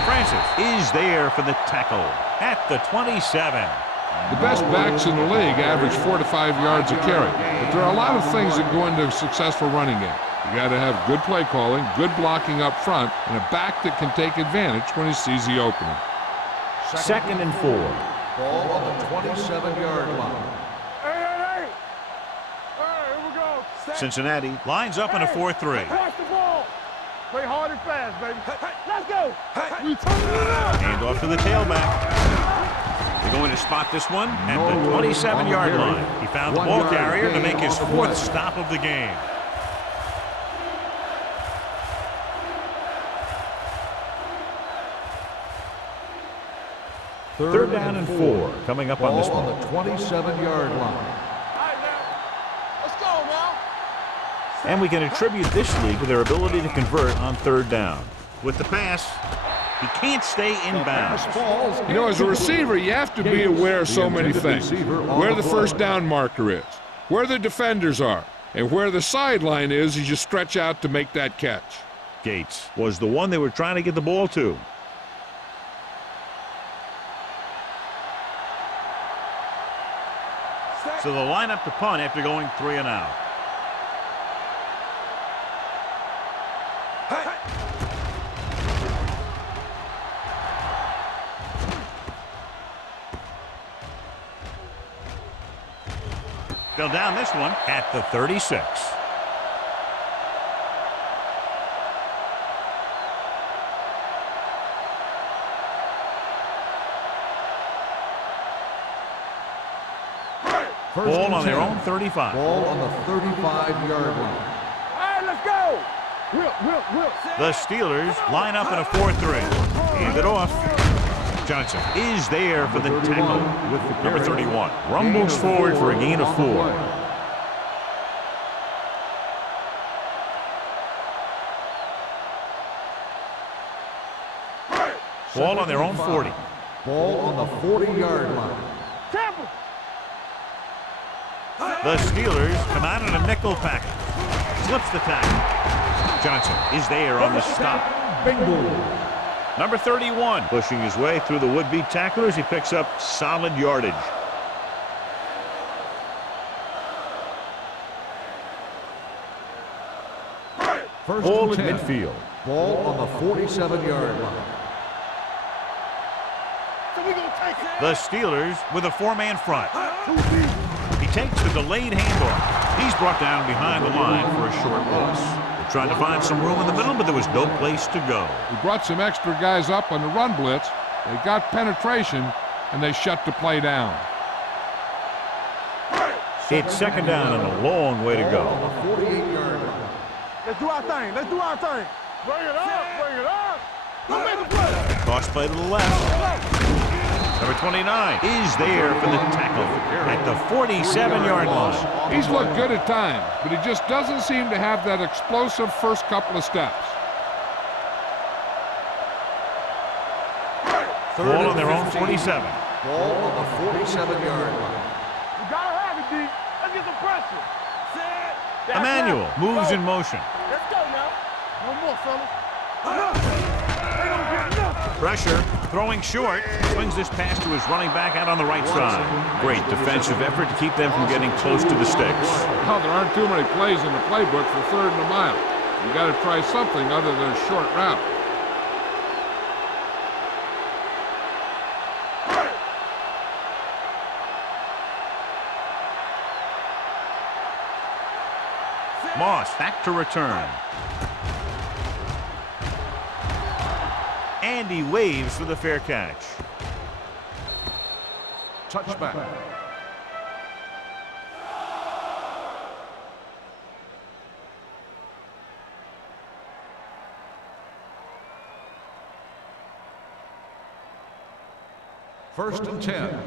Francis is there for the tackle at the 27. The best backs in the league average 4 to 5 yards a carry. But there are a lot of things that go into a successful running game. You got to have good play calling, good blocking up front, and a back that can take advantage when he sees the opening. Second and 4. Ball on the 27-yard line. Hey. All right, here we go. Set. Cincinnati lines up in a 4-3. Watch the ball. Play hard and fast, baby. Let's go. We turn it around. Hand off to the tailback. They're going to spot this one at the 27-yard line. He found the ball carrier to make his 4th stop of the game. Third down and 4 coming up on this Ball one. on the 27-yard line. All right, now. Let's go, now. And we can attribute this league to their ability to convert on third down. With the pass, He can't stay in bounds. You know, as a receiver, you have to be aware of so many things. Where the first down marker is, where the defenders are, and where the sideline is as you stretch out to make that catch. Gates was the one they were trying to get the ball to. So they'll line up to punt after going 3 and out. They'll down this one at the 36. Ball on their own 35. Ball on the 35-yard line. All right, let's go. Will. The Steelers line up in a 4-3. Hand it off. Johnson is there for the tackle with the number 31. Rumbles forward for a gain of 4. Ball on their own 40. Ball on the 40-yard line. Tampa. The Steelers come out in a nickel package. Slips the tackle. Johnson is there on the stop. Bingo. Number 31 pushing his way through the would-be tacklers. He picks up solid yardage. Ball at midfield. Ball on the 47-yard line. So we gonna take it. The Steelers with a 4-man front. He takes the delayed handoff. He's brought down behind the line for a short loss. They tried to find some room in the middle, but there was no place to go. He brought some extra guys up on the run blitz. They got penetration, and they shut the play down. It's second down and a long way to go. On the 48-yard line. Let's do our thing. Let's do our thing. Bring it up. Bring it up. Don't make a play. Toss play to the left. Number 29 is there for the tackle at the 47-yard line. He's looked good at times, but he just doesn't seem to have that explosive first couple of steps. Ball on their own 47. Ball on the 47-yard line. We gotta have it, D. Let's get some pressure. Set. Emmanuel moves in motion. Let's go now. No more, fellas. They don't get nothing. Pressure, throwing short, swings this pass to his running back out on the right side. Great defensive effort to keep them from getting close to the sticks. Well, there aren't too many plays in the playbook for 3rd and a mile. You got to try something other than a short route. Moss back to return. And he waves for the fair catch. Touchback. First and 10.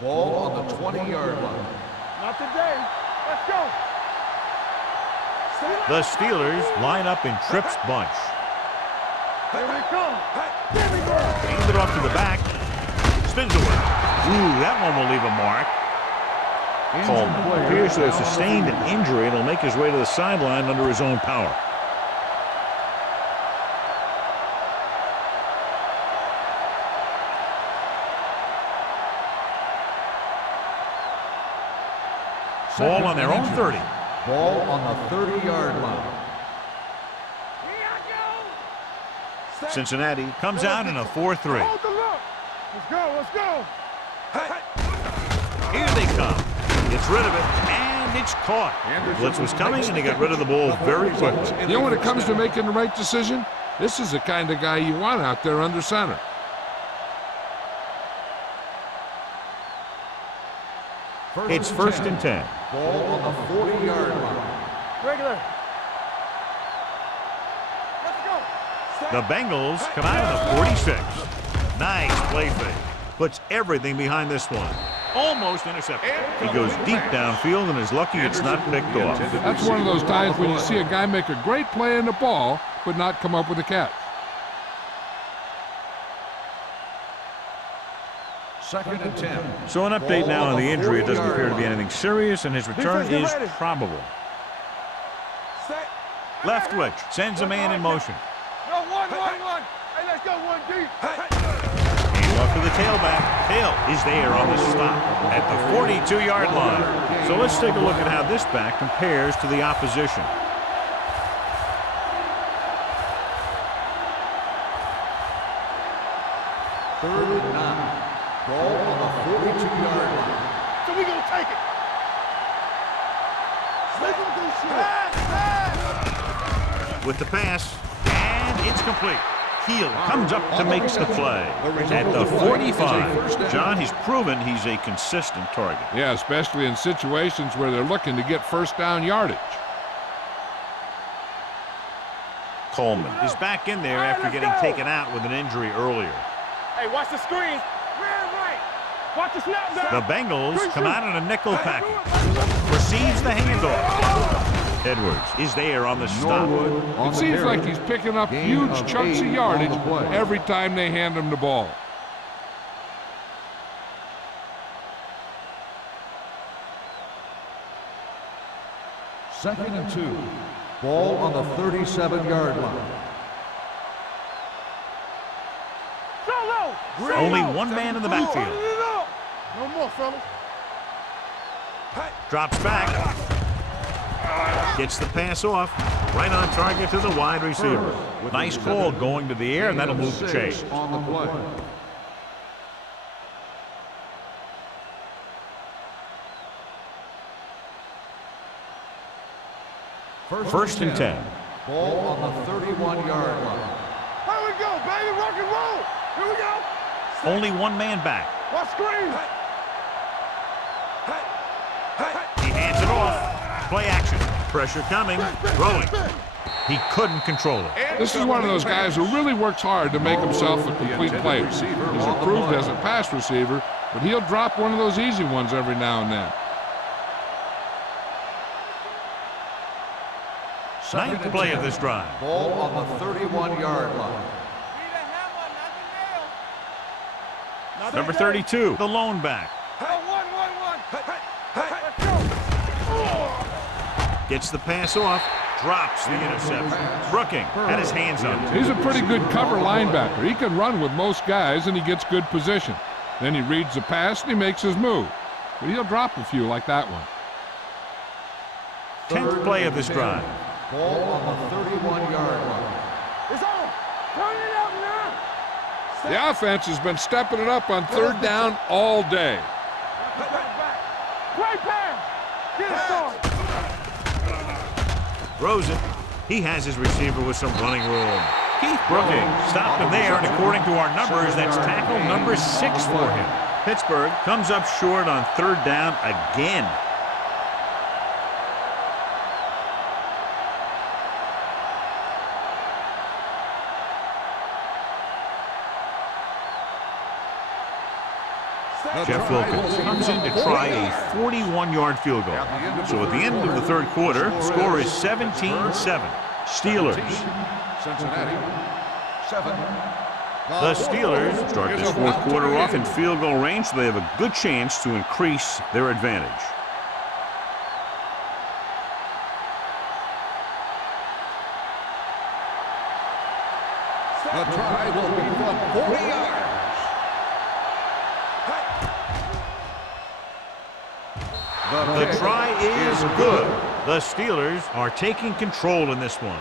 Ball on the 20-yard line. Not today. Let's go. The Steelers line up in Tripp's bunch. Here we come. Here we go. Hand it off to the back. Spins away. Ooh, that one will leave a mark. Appears to have sustained an injury and will make his way to the sideline under his own power. Ball on their own 30. Ball on the 30-yard line. Cincinnati comes out in a 4-3. Hold the look. Let's go. Let's go. Here they come. Gets rid of it, and it's caught. Blitz was coming, and he got rid of the ball very quickly. You know, when it comes to making the right decision, this is the kind of guy you want out there under center. It's first and 10. Ball on the 40-yard line. Regular. The Bengals come out in the 46. Nice play fake. Puts everything behind this one. Almost intercepted. He goes deep downfield and is lucky it's not picked off. That's one of those times when you see a guy make a great play in the ball, but not come up with a catch. 2nd and 10. So an update now on the injury. It doesn't appear to be anything serious, and his return is probable. Leftwich sends a man in motion. No, one. Hey, let's go, 1D. Off to the tailback. Hill is there on the stop at the 42-yard line. So let's take a look at how this back compares to the opposition. Third and 9. Ball on the 42-yard line. So we gonna take it. With the pass, and it's complete. Heel comes up to make the play at the 45. John, he's proven he's a consistent target. Yeah, especially in situations where they're looking to get first down yardage. Coleman is back in there after getting taken out with an injury earlier. Hey, watch the screen. Right. Watch the snap down. The Bengals come out in a nickel package. Receives the handoff. Edwards is there on the stop. It seems like he's picking up huge chunks of yardage every time they hand him the ball. Second and 2. Ball on the 37-yard line. Only one man in the backfield. No more, fellas. Drops back. Gets the pass off. Right on target to the wide receiver. Nice call going to the air, and that'll move the chains. On the play. First and 10. Ball on the 31-yard line. Here we go, baby. Rock and roll. Here we go. Only one man back. Watch screen. He hands it off. Play action. Pressure coming. Throwing. He couldn't control it. This is one of those guys who really works hard to make himself a complete player. He's improved as a pass receiver, but he'll drop one of those easy ones every now and then. Ninth play of this drive. Ball on the 31-yard line. Number 32, the lone back. Gets the pass off, drops the interception. Brooking had his hands on it. He's a pretty good cover linebacker. He can run with most guys, and he gets good position. Then he reads the pass, and he makes his move. But he'll drop a few like that one. 10th play of this drive. Ball on the 31-yard line. It's on. Turn it up now. The offense has been stepping it up on third down all day. Great pass. Get it started. Throws it. He has his receiver with some running room. Keith Brooking stopped him there, and according to our numbers, that's tackle number 6 for him. Pittsburgh comes up short on third down again. Jeff Wilkins comes in to try a 41-yard field goal. So at the end of the third quarter, score is 17-7. Steelers. Cincinnati, 7. The Steelers start this fourth quarter off in field goal range, so they have a good chance to increase their advantage. The try will be from 40 yards. The try is good. The Steelers are taking control in this one.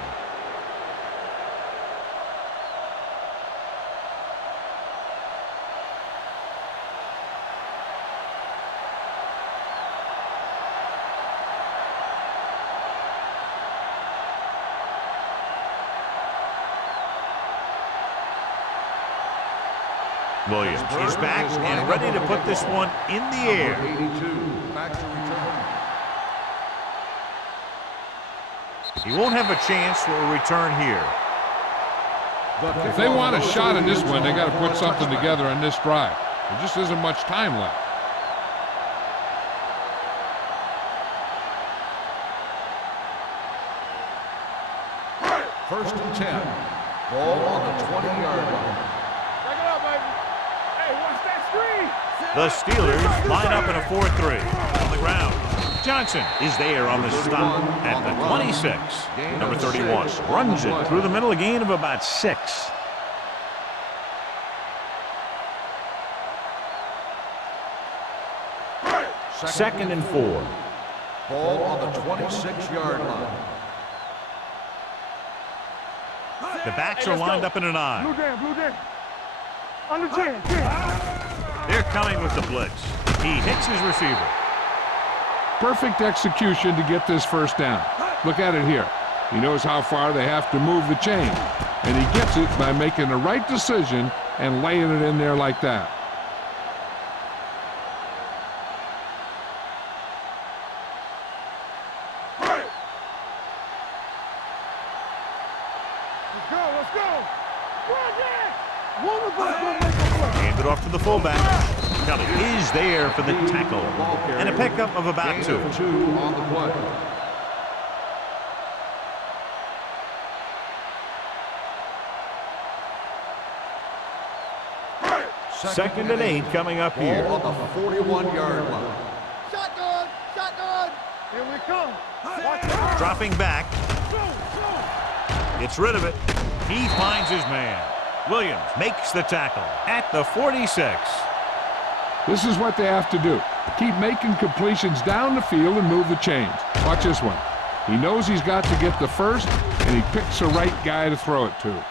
Williams is back and ready to put this one in the air. 82, back to return. He won't have a chance for a return here. If they want a shot in this one, they got to put something together on this drive. There just isn't much time left. First and 10. Ball on the 20-yard line. Check it out, baby. Hey, watch that screen. The Steelers line up in a 4-3 on the ground. Johnson is there on the stop at the 26. Number 31 runs it through the middle, a gain of about 6. Second and 4. Ball on the 26-yard line. The backs are lined up in an I. Blue down. Under 10. They're coming with the blitz. He hits his receiver. Perfect execution to get this first down. Look at it here. He knows how far they have to move the chain, and he gets it by making the right decision and laying it in there like that. Let's go. Hand it off to the fullback. Kelly is there for the tackle. And a pickup of about 2. 2 on the play. Second and 8 coming up here. Ball on the 41-yard line. Shotgun. Here we come. Dropping back. Gets rid of it. He finds his man. Williams makes the tackle at the 46. This is what they have to do. Keep making completions down the field and move the chains. Watch this one. He knows he's got to get the first, and he picks the right guy to throw it to. Move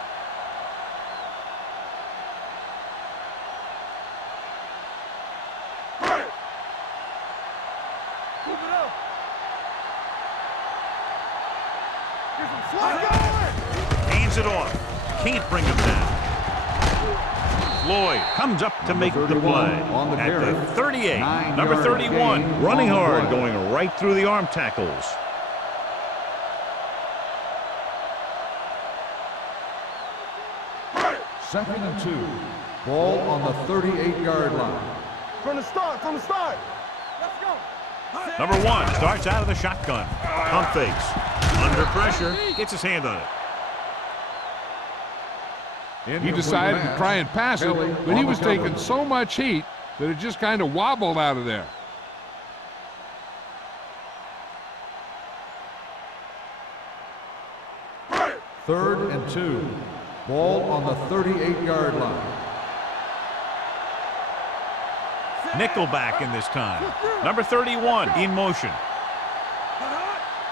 it up. Hands it off. Can't bring him down. Lloyd comes up to make the play at the 38. Number 31 running hard, going right through the arm tackles. Second and 2. Ball on the 38-yard line. From the start. Let's go. Number 1 starts out of the shotgun. Pump fakes. Under pressure. Gets his hand on it. He decided to try and pass it, but he was taking so much heat that it just kind of wobbled out of there. Third and 2. Ball on the 38-yard line. Nickelback in this time. Number 31 in motion.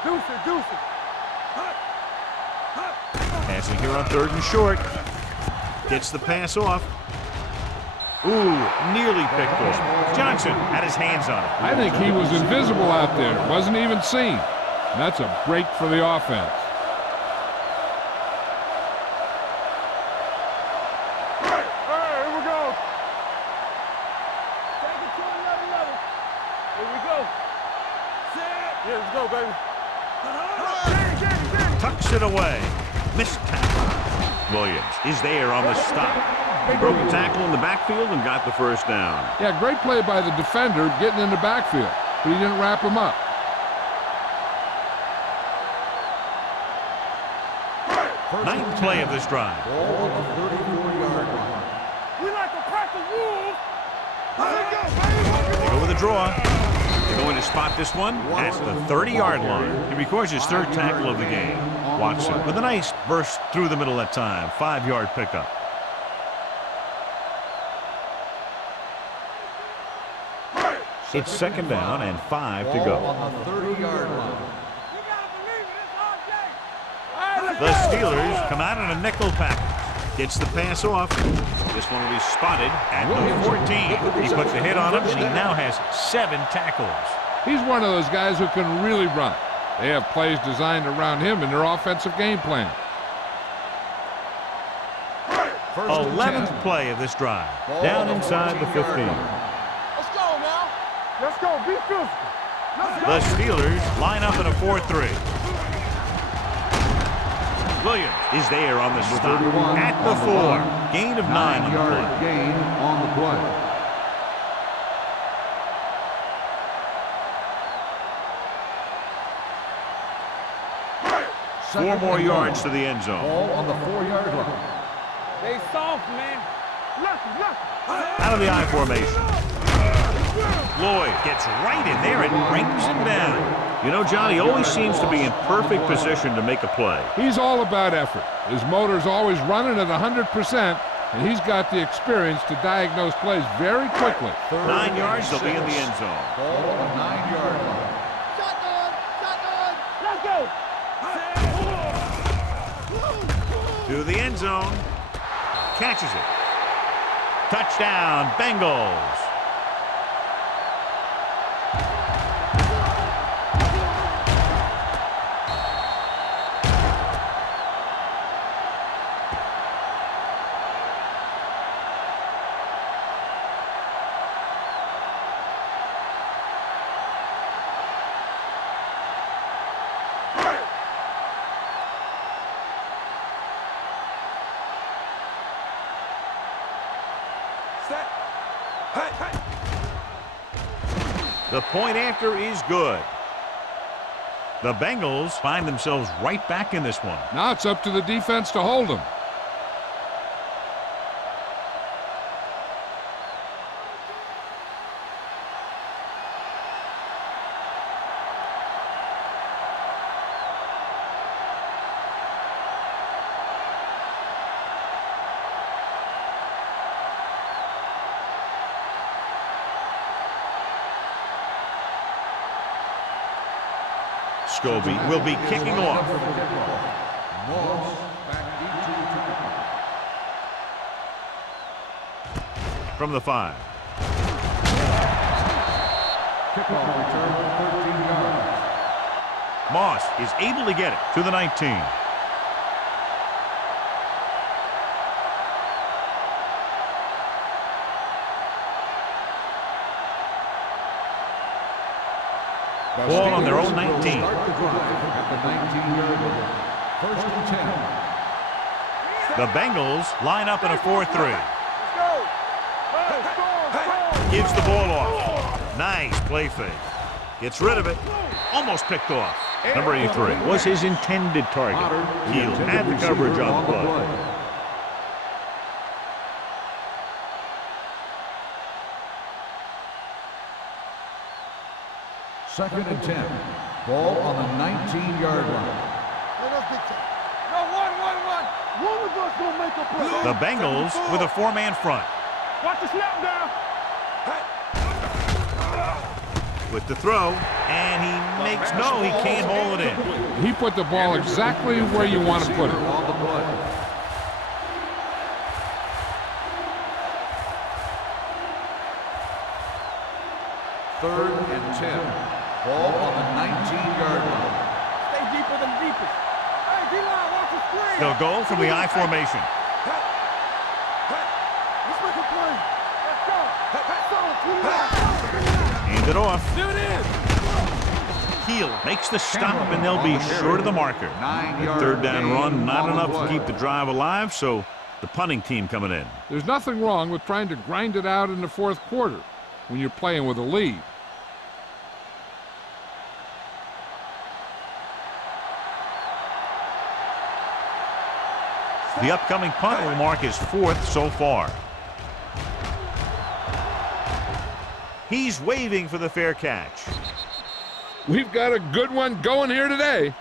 Deuce it. Passing here on 3rd and short. Gets the pass off. Ooh, nearly picked off. Johnson had his hands on it. I think he was invisible out there. Wasn't even seen. And that's a break for the offense. Here we go. Take it to another level. Here we go. Yeah, let's go, baby. Tucks it away. Missed tackle. Williams is there on the stop. He broke a tackle in the backfield and got the first down. Yeah, great play by the defender getting in the backfield, but he didn't wrap him up. Ninth play of this drive. Ball on the 34-yard line. We like to crack the wolves. They go with a draw. They're going to spot this one at the 30-yard line. He records his 3rd tackle of the game. Watson with a nice burst through the middle that time. 5-yard pickup. It's second down and 5 to go. On the 30-yard line. The Steelers come out in a nickel package. Gets the pass off. This one will be spotted at the 14. He puts a hit on him, and he now has 7 tackles. He's one of those guys who can really run. They have plays designed around him in their offensive game plan. 11th play of this drive. Down inside the 15. Let's go now. Let's go. Be physical. The Steelers line up in a 4-3. Williams is there on the stop at the 4. Gain of 9 on the play. Gain on the play. Four more yards to the end zone. Ball on the 4-yard line. They soft, man. Lucky. Out of the I formation. Lloyd gets right in there and brings him down. You know, John, he always seems to be in perfect position to make a play. He's all about effort. His motor's always running at 100%, and he's got the experience to diagnose plays very quickly. 9 yards, they'll be in the end zone. Ball on the 9-yard line. To the end zone. Catches it. Touchdown, Bengals. The point after is good. The Bengals find themselves right back in this one. Now it's up to the defense to hold them. Scobie will be kicking off. From the 5. Kickoff return, 13 yards. Moss is able to get it to the 19. Ball on their own 19. Start the drive at the 19-yard line. First and 10. The Bengals line up in a 4-3. Gives the ball off. Nice play fake. Gets rid of it. Almost picked off. Number 83 was his intended target. He'll have the coverage on the play. Second and 10. Ball on the 19-yard line. The Bengals with a 4-man front. Watch the snap down. With the throw, and he makes no, he can't hold it in. He put the ball exactly where you want to put it. On the play. Third and 10. Ball on the 19-yard line. Stay deeper than deepest. Hey, D-line, watch the screen. They'll go from the I formation. Let's make a play. Let's go. Hand it off. There it is. Heel makes the stop, and they'll be short of the marker. 9-yard Third down gain run, not on the enough to play. keep the drive alive, so the punting team coming in. There's nothing wrong with trying to grind it out in the fourth quarter when you're playing with a lead. The upcoming punt will mark his 4th so far. He's waving for the fair catch. We've got a good one going here today.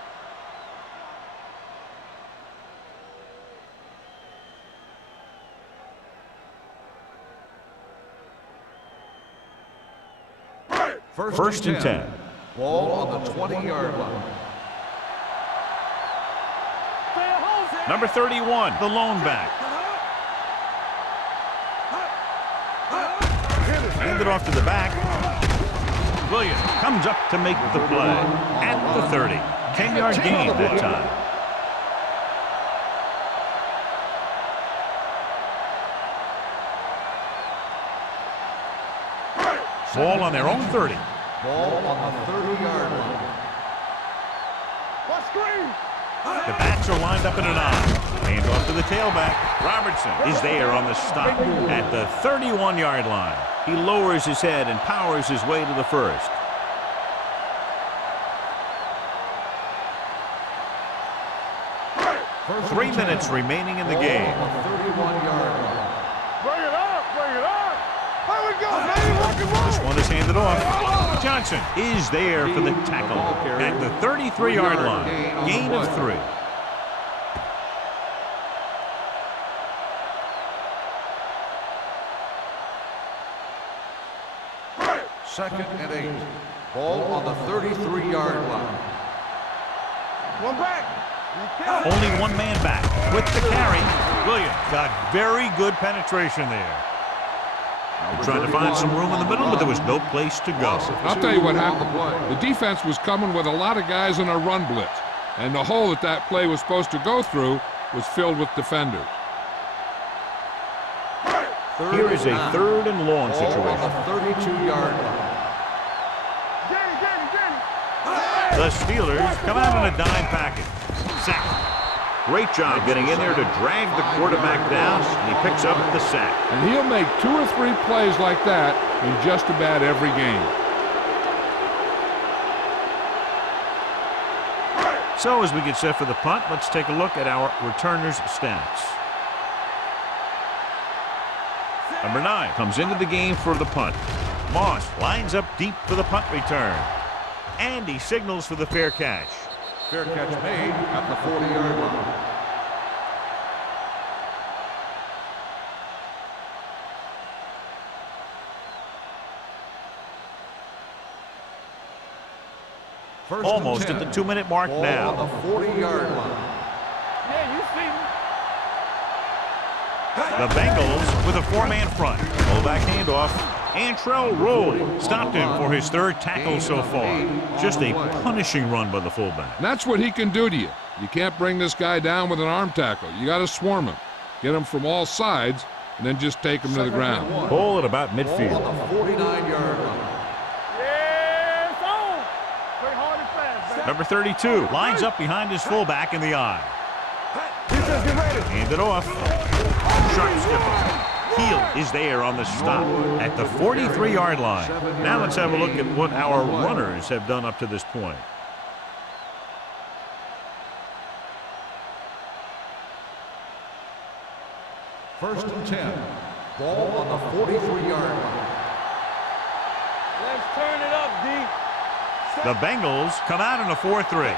First and 10. Ball on the 20-yard line. Number 31, the lone back. Hand it off to the back. Williams comes up to make the play at the 30. 10-yard gain that time. Ball on their own 30. Ball on the 30-yard line. What screen? The backs are lined up in an I. Hand off to the tailback. Robertson is there on the stop at the 31-yard line. He lowers his head and powers his way to the first. First 3 minutes remaining in the game. On the 31-yard line. Bring it up. Bring it up. Here we This one is handed off. Johnson is there for the tackle at the 33-yard line. Gain of 3. Second and 8. Ball on the 33-yard line. One back. Only one man back with the carry. Williams got very good penetration there. Trying to find some room in the middle, but there was no place to go. I'll tell you what happened. The defense was coming with a lot of guys in a run blitz, and the hole that play was supposed to go through was filled with defenders. Here is a 3rd and long Ball situation. on the 32-yard line. The Steelers come out in a dime package. Sack. Great job getting in there to drag the quarterback down, and he picks up the sack. And he'll make 2 or 3 plays like that in just about every game. So as we get set for the punt, let's take a look at our returners' stats. Number 9 comes into the game for the punt. Moss lines up deep for the punt return. And he signals for the fair catch. Fair catch made at the 40-yard line. First Almost and at 10. the 2-minute mark Ball now. on the 40-yard line. Yeah, you see me. The Bengals with a 4-man front. Fullback handoff. Antrell Roll stopped him for his 3rd tackle so far. Just a punishing run by the fullback. And that's what he can do to you. You can't bring this guy down with an arm tackle. You got to swarm him. Get him from all sides, and then just take him to the ground. Ball at about Ball midfield. on the 49-yard line. Yeah, it's on. Play hard and fast, baby. Number 32 lines up behind his fullback in the eye. Defense, get ready. Hand it off. Sharp skipper. Heel is there on the stop at the 43-yard line. Now let's have a look at what our runners have done up to this point. First and 10. Ball on the 43-yard line. Let's turn it up, D. The Bengals come out in a 4-3. All right,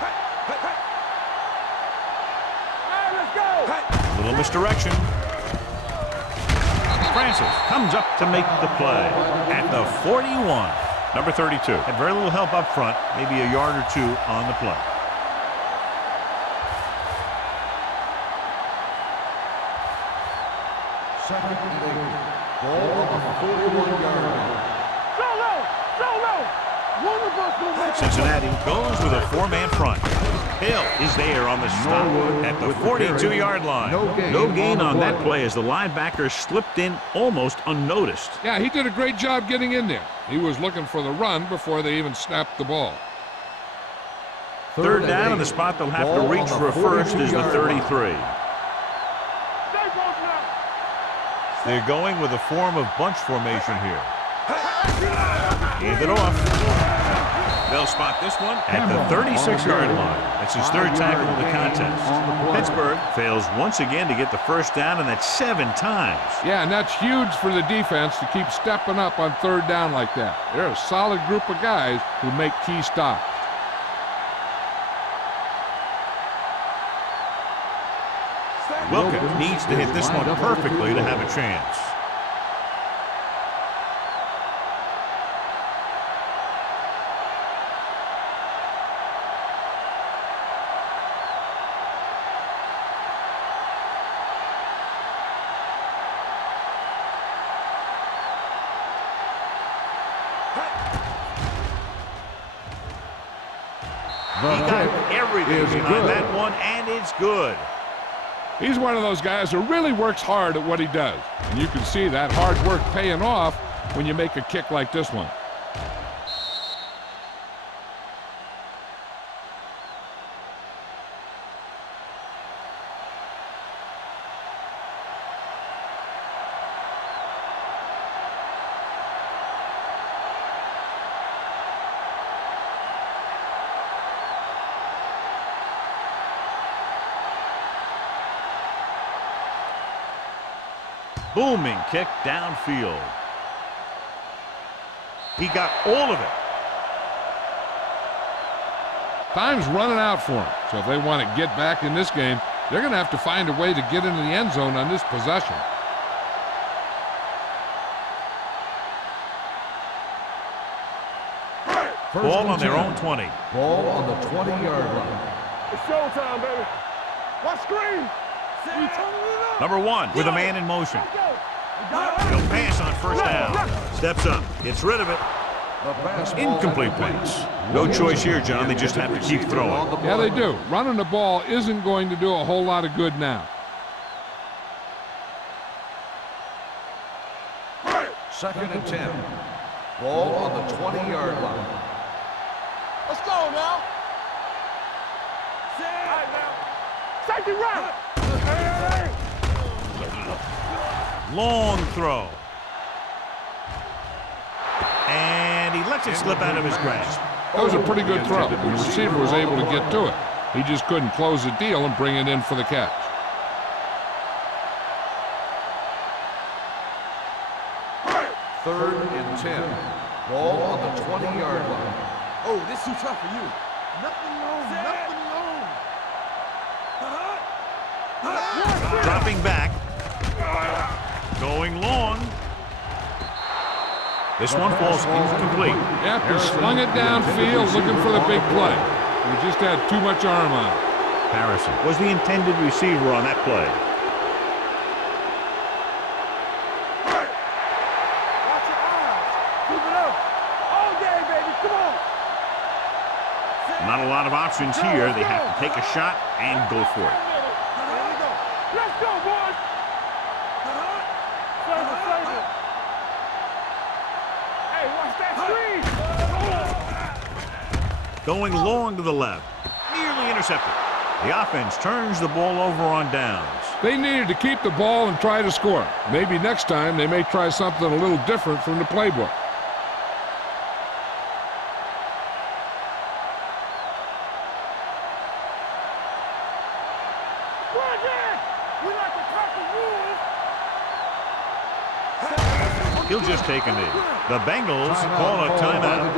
let's go. Little misdirection. Francis comes up to make the play at the 41. Number 32 had very little help up front, maybe a yard or 2 on the play. Second and 8. Ball on the 41-yard line. Solo, solo. One of us will make it. Cincinnati goes with a 4-man front. Hill is there on the stop at the 42-yard line. No gain on that play as the linebacker slipped in almost unnoticed. Yeah, he did a great job getting in there. He was looking for the run before they even snapped the ball. 3rd down, and the spot they'll have to reach for a first is the 33. They're going with a form of bunch formation here. Hand it off. They'll spot this one at the 36-yard line. That's his 3rd tackle of the contest. Pittsburgh fails once again to get the first down, and that's 7 times. Yeah, and that's huge for the defense to keep stepping up on 3rd down like that. They're a solid group of guys who make key stops. Wilkins needs to hit this one perfectly to have a chance. He got everything behind that one, and it's good. He's one of those guys who really works hard at what he does. And you can see that hard work paying off when you make a kick like this one. Booming kick downfield. He got all of it. Time's running out for them, so if they want to get back in this game, they're going to have to find a way to get into the end zone on this possession. Ball on their own 20. Ball on the 20-yard line. It's showtime, baby. Watch screen. Number 1 with a man in motion. He'll pass on first down. Steps up. Gets rid of it. The pass ball Incomplete pass. No choice here, John. They just have to keep throwing. Yeah, they do. Running the ball isn't going to do a whole lot of good now. 2nd and 10. Ball on the 20-yard line. Let's go now. All right, now. Safety right. Long throw. And he lets it slip out of his grasp. That was a pretty good throw, and the receiver was able to get to it. He just couldn't close the deal and bring it in for the catch. Third and 10. Ball on the 20-yard line. Oh, this too tough for you. Nothing long, nothing long. Dropping back. Going long. This one falls incomplete. Yep, he slung it downfield looking for the big play. He just had too much arm on it. Harrison was the intended receiver on that play. Watch your eyes. Keep it up. All day, baby. Come on. Not a lot of options here. They have to take a shot and go for it. Here we go. Let's go, boys. Save it, save it. Hey, watch that screen. Going long to the left. Nearly intercepted. The offense turns the ball over on downs. They needed to keep the ball and try to score. Maybe next time they may try something a little different from the playbook. He'll just take a knee. The Bengals call a timeout.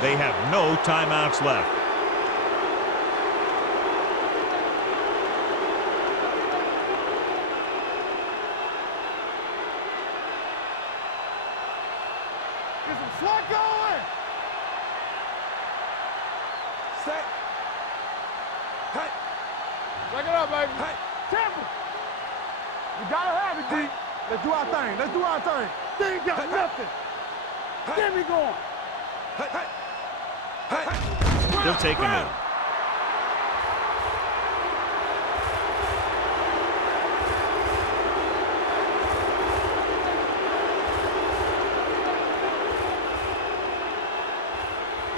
They have no timeouts left. Get some slot going. Set. Hey. Break it up, baby. Hey. Temple. We gotta have it, D. Let's do our thing. Let's do our thing. They ain't got nothing. Get me going. He'll take a knee.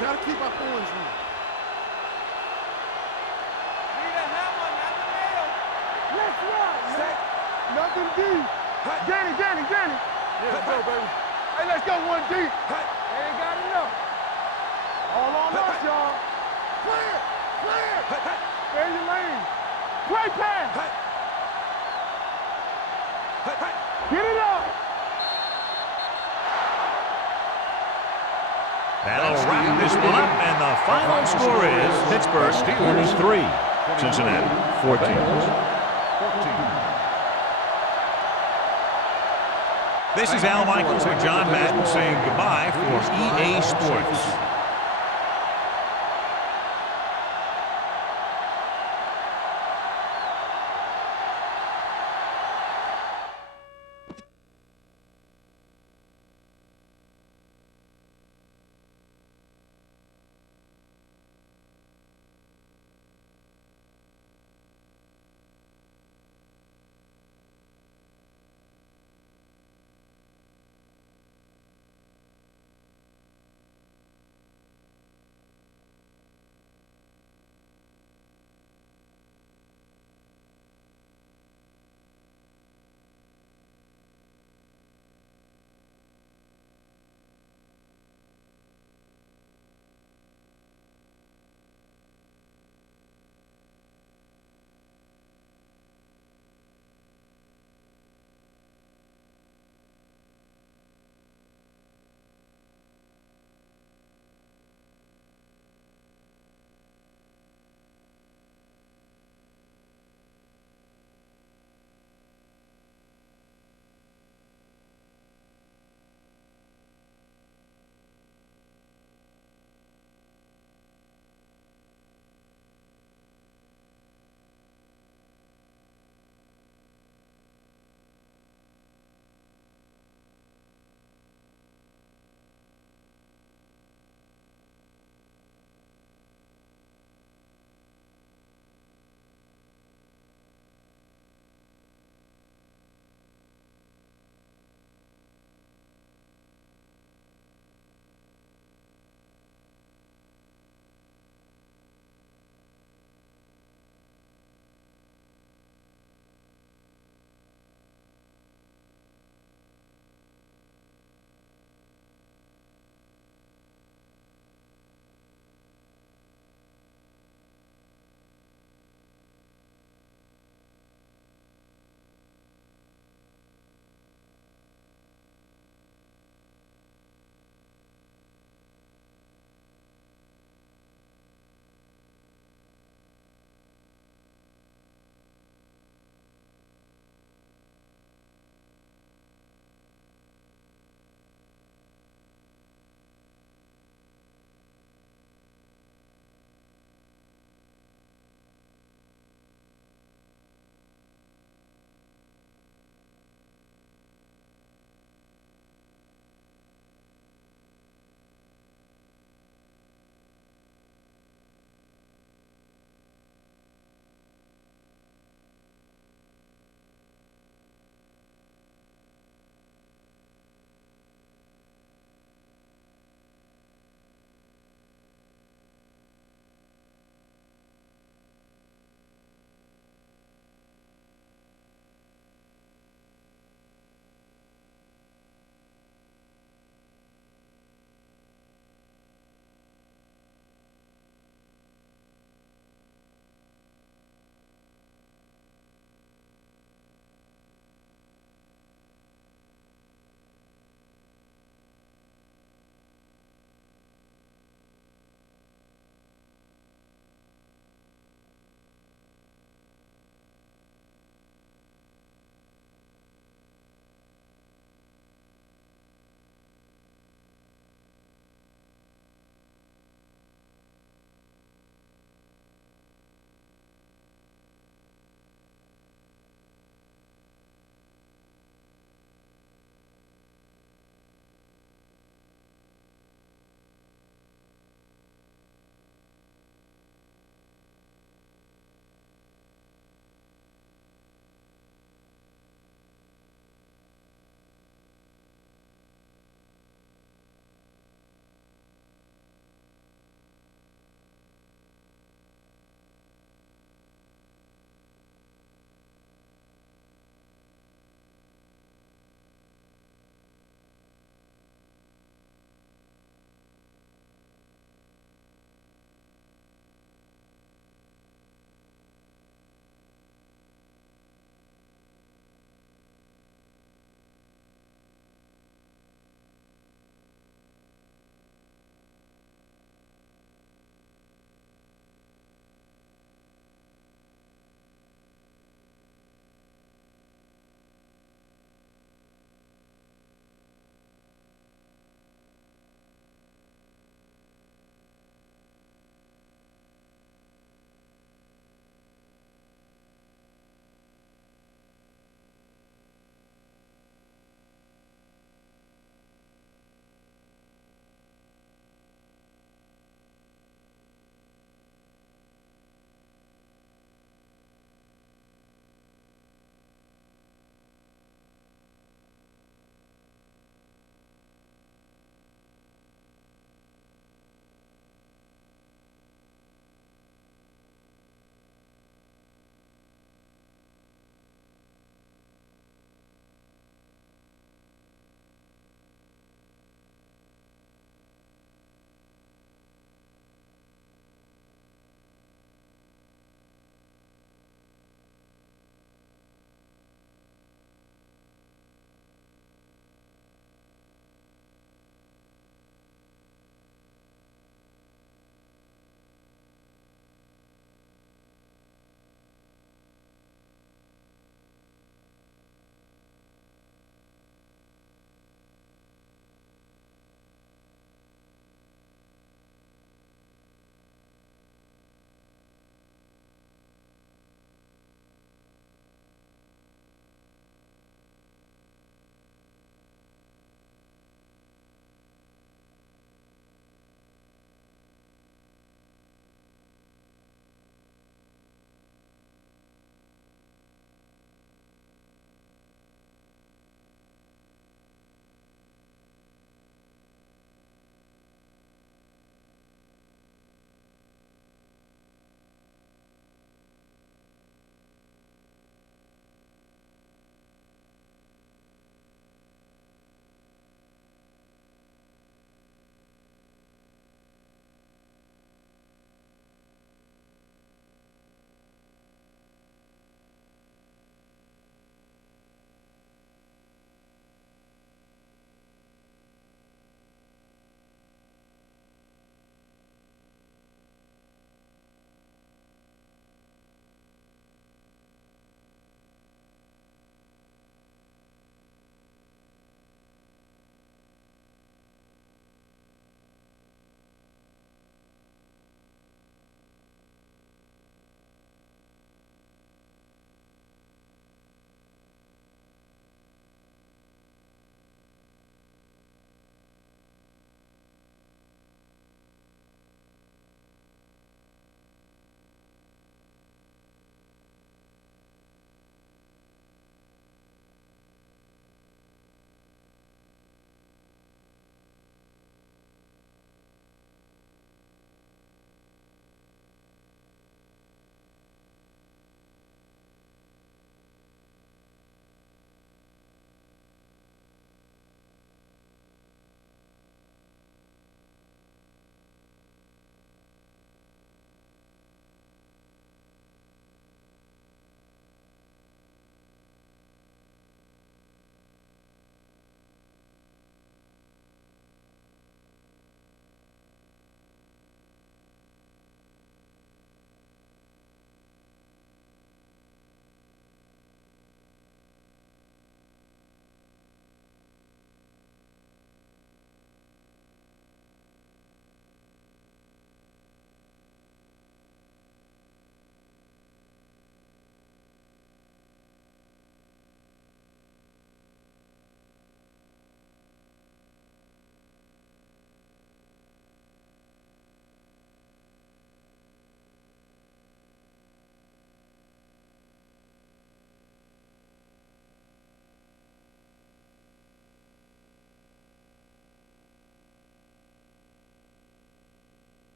Gotta keep our points in. Need a hammer, not the nail. Let's ride. Set. Nothing deep. Danny. Yeah, let's go, baby. Hey, let's go 1D. They ain't got enough. All on us, y'all. Clear. Stay in your lane. Play pass. Get it up. That'll wrap this one up, and the final score is Pittsburgh Steelers 3, Cincinnati 14. This is Al Michaels with John Madden saying goodbye for EA Sports.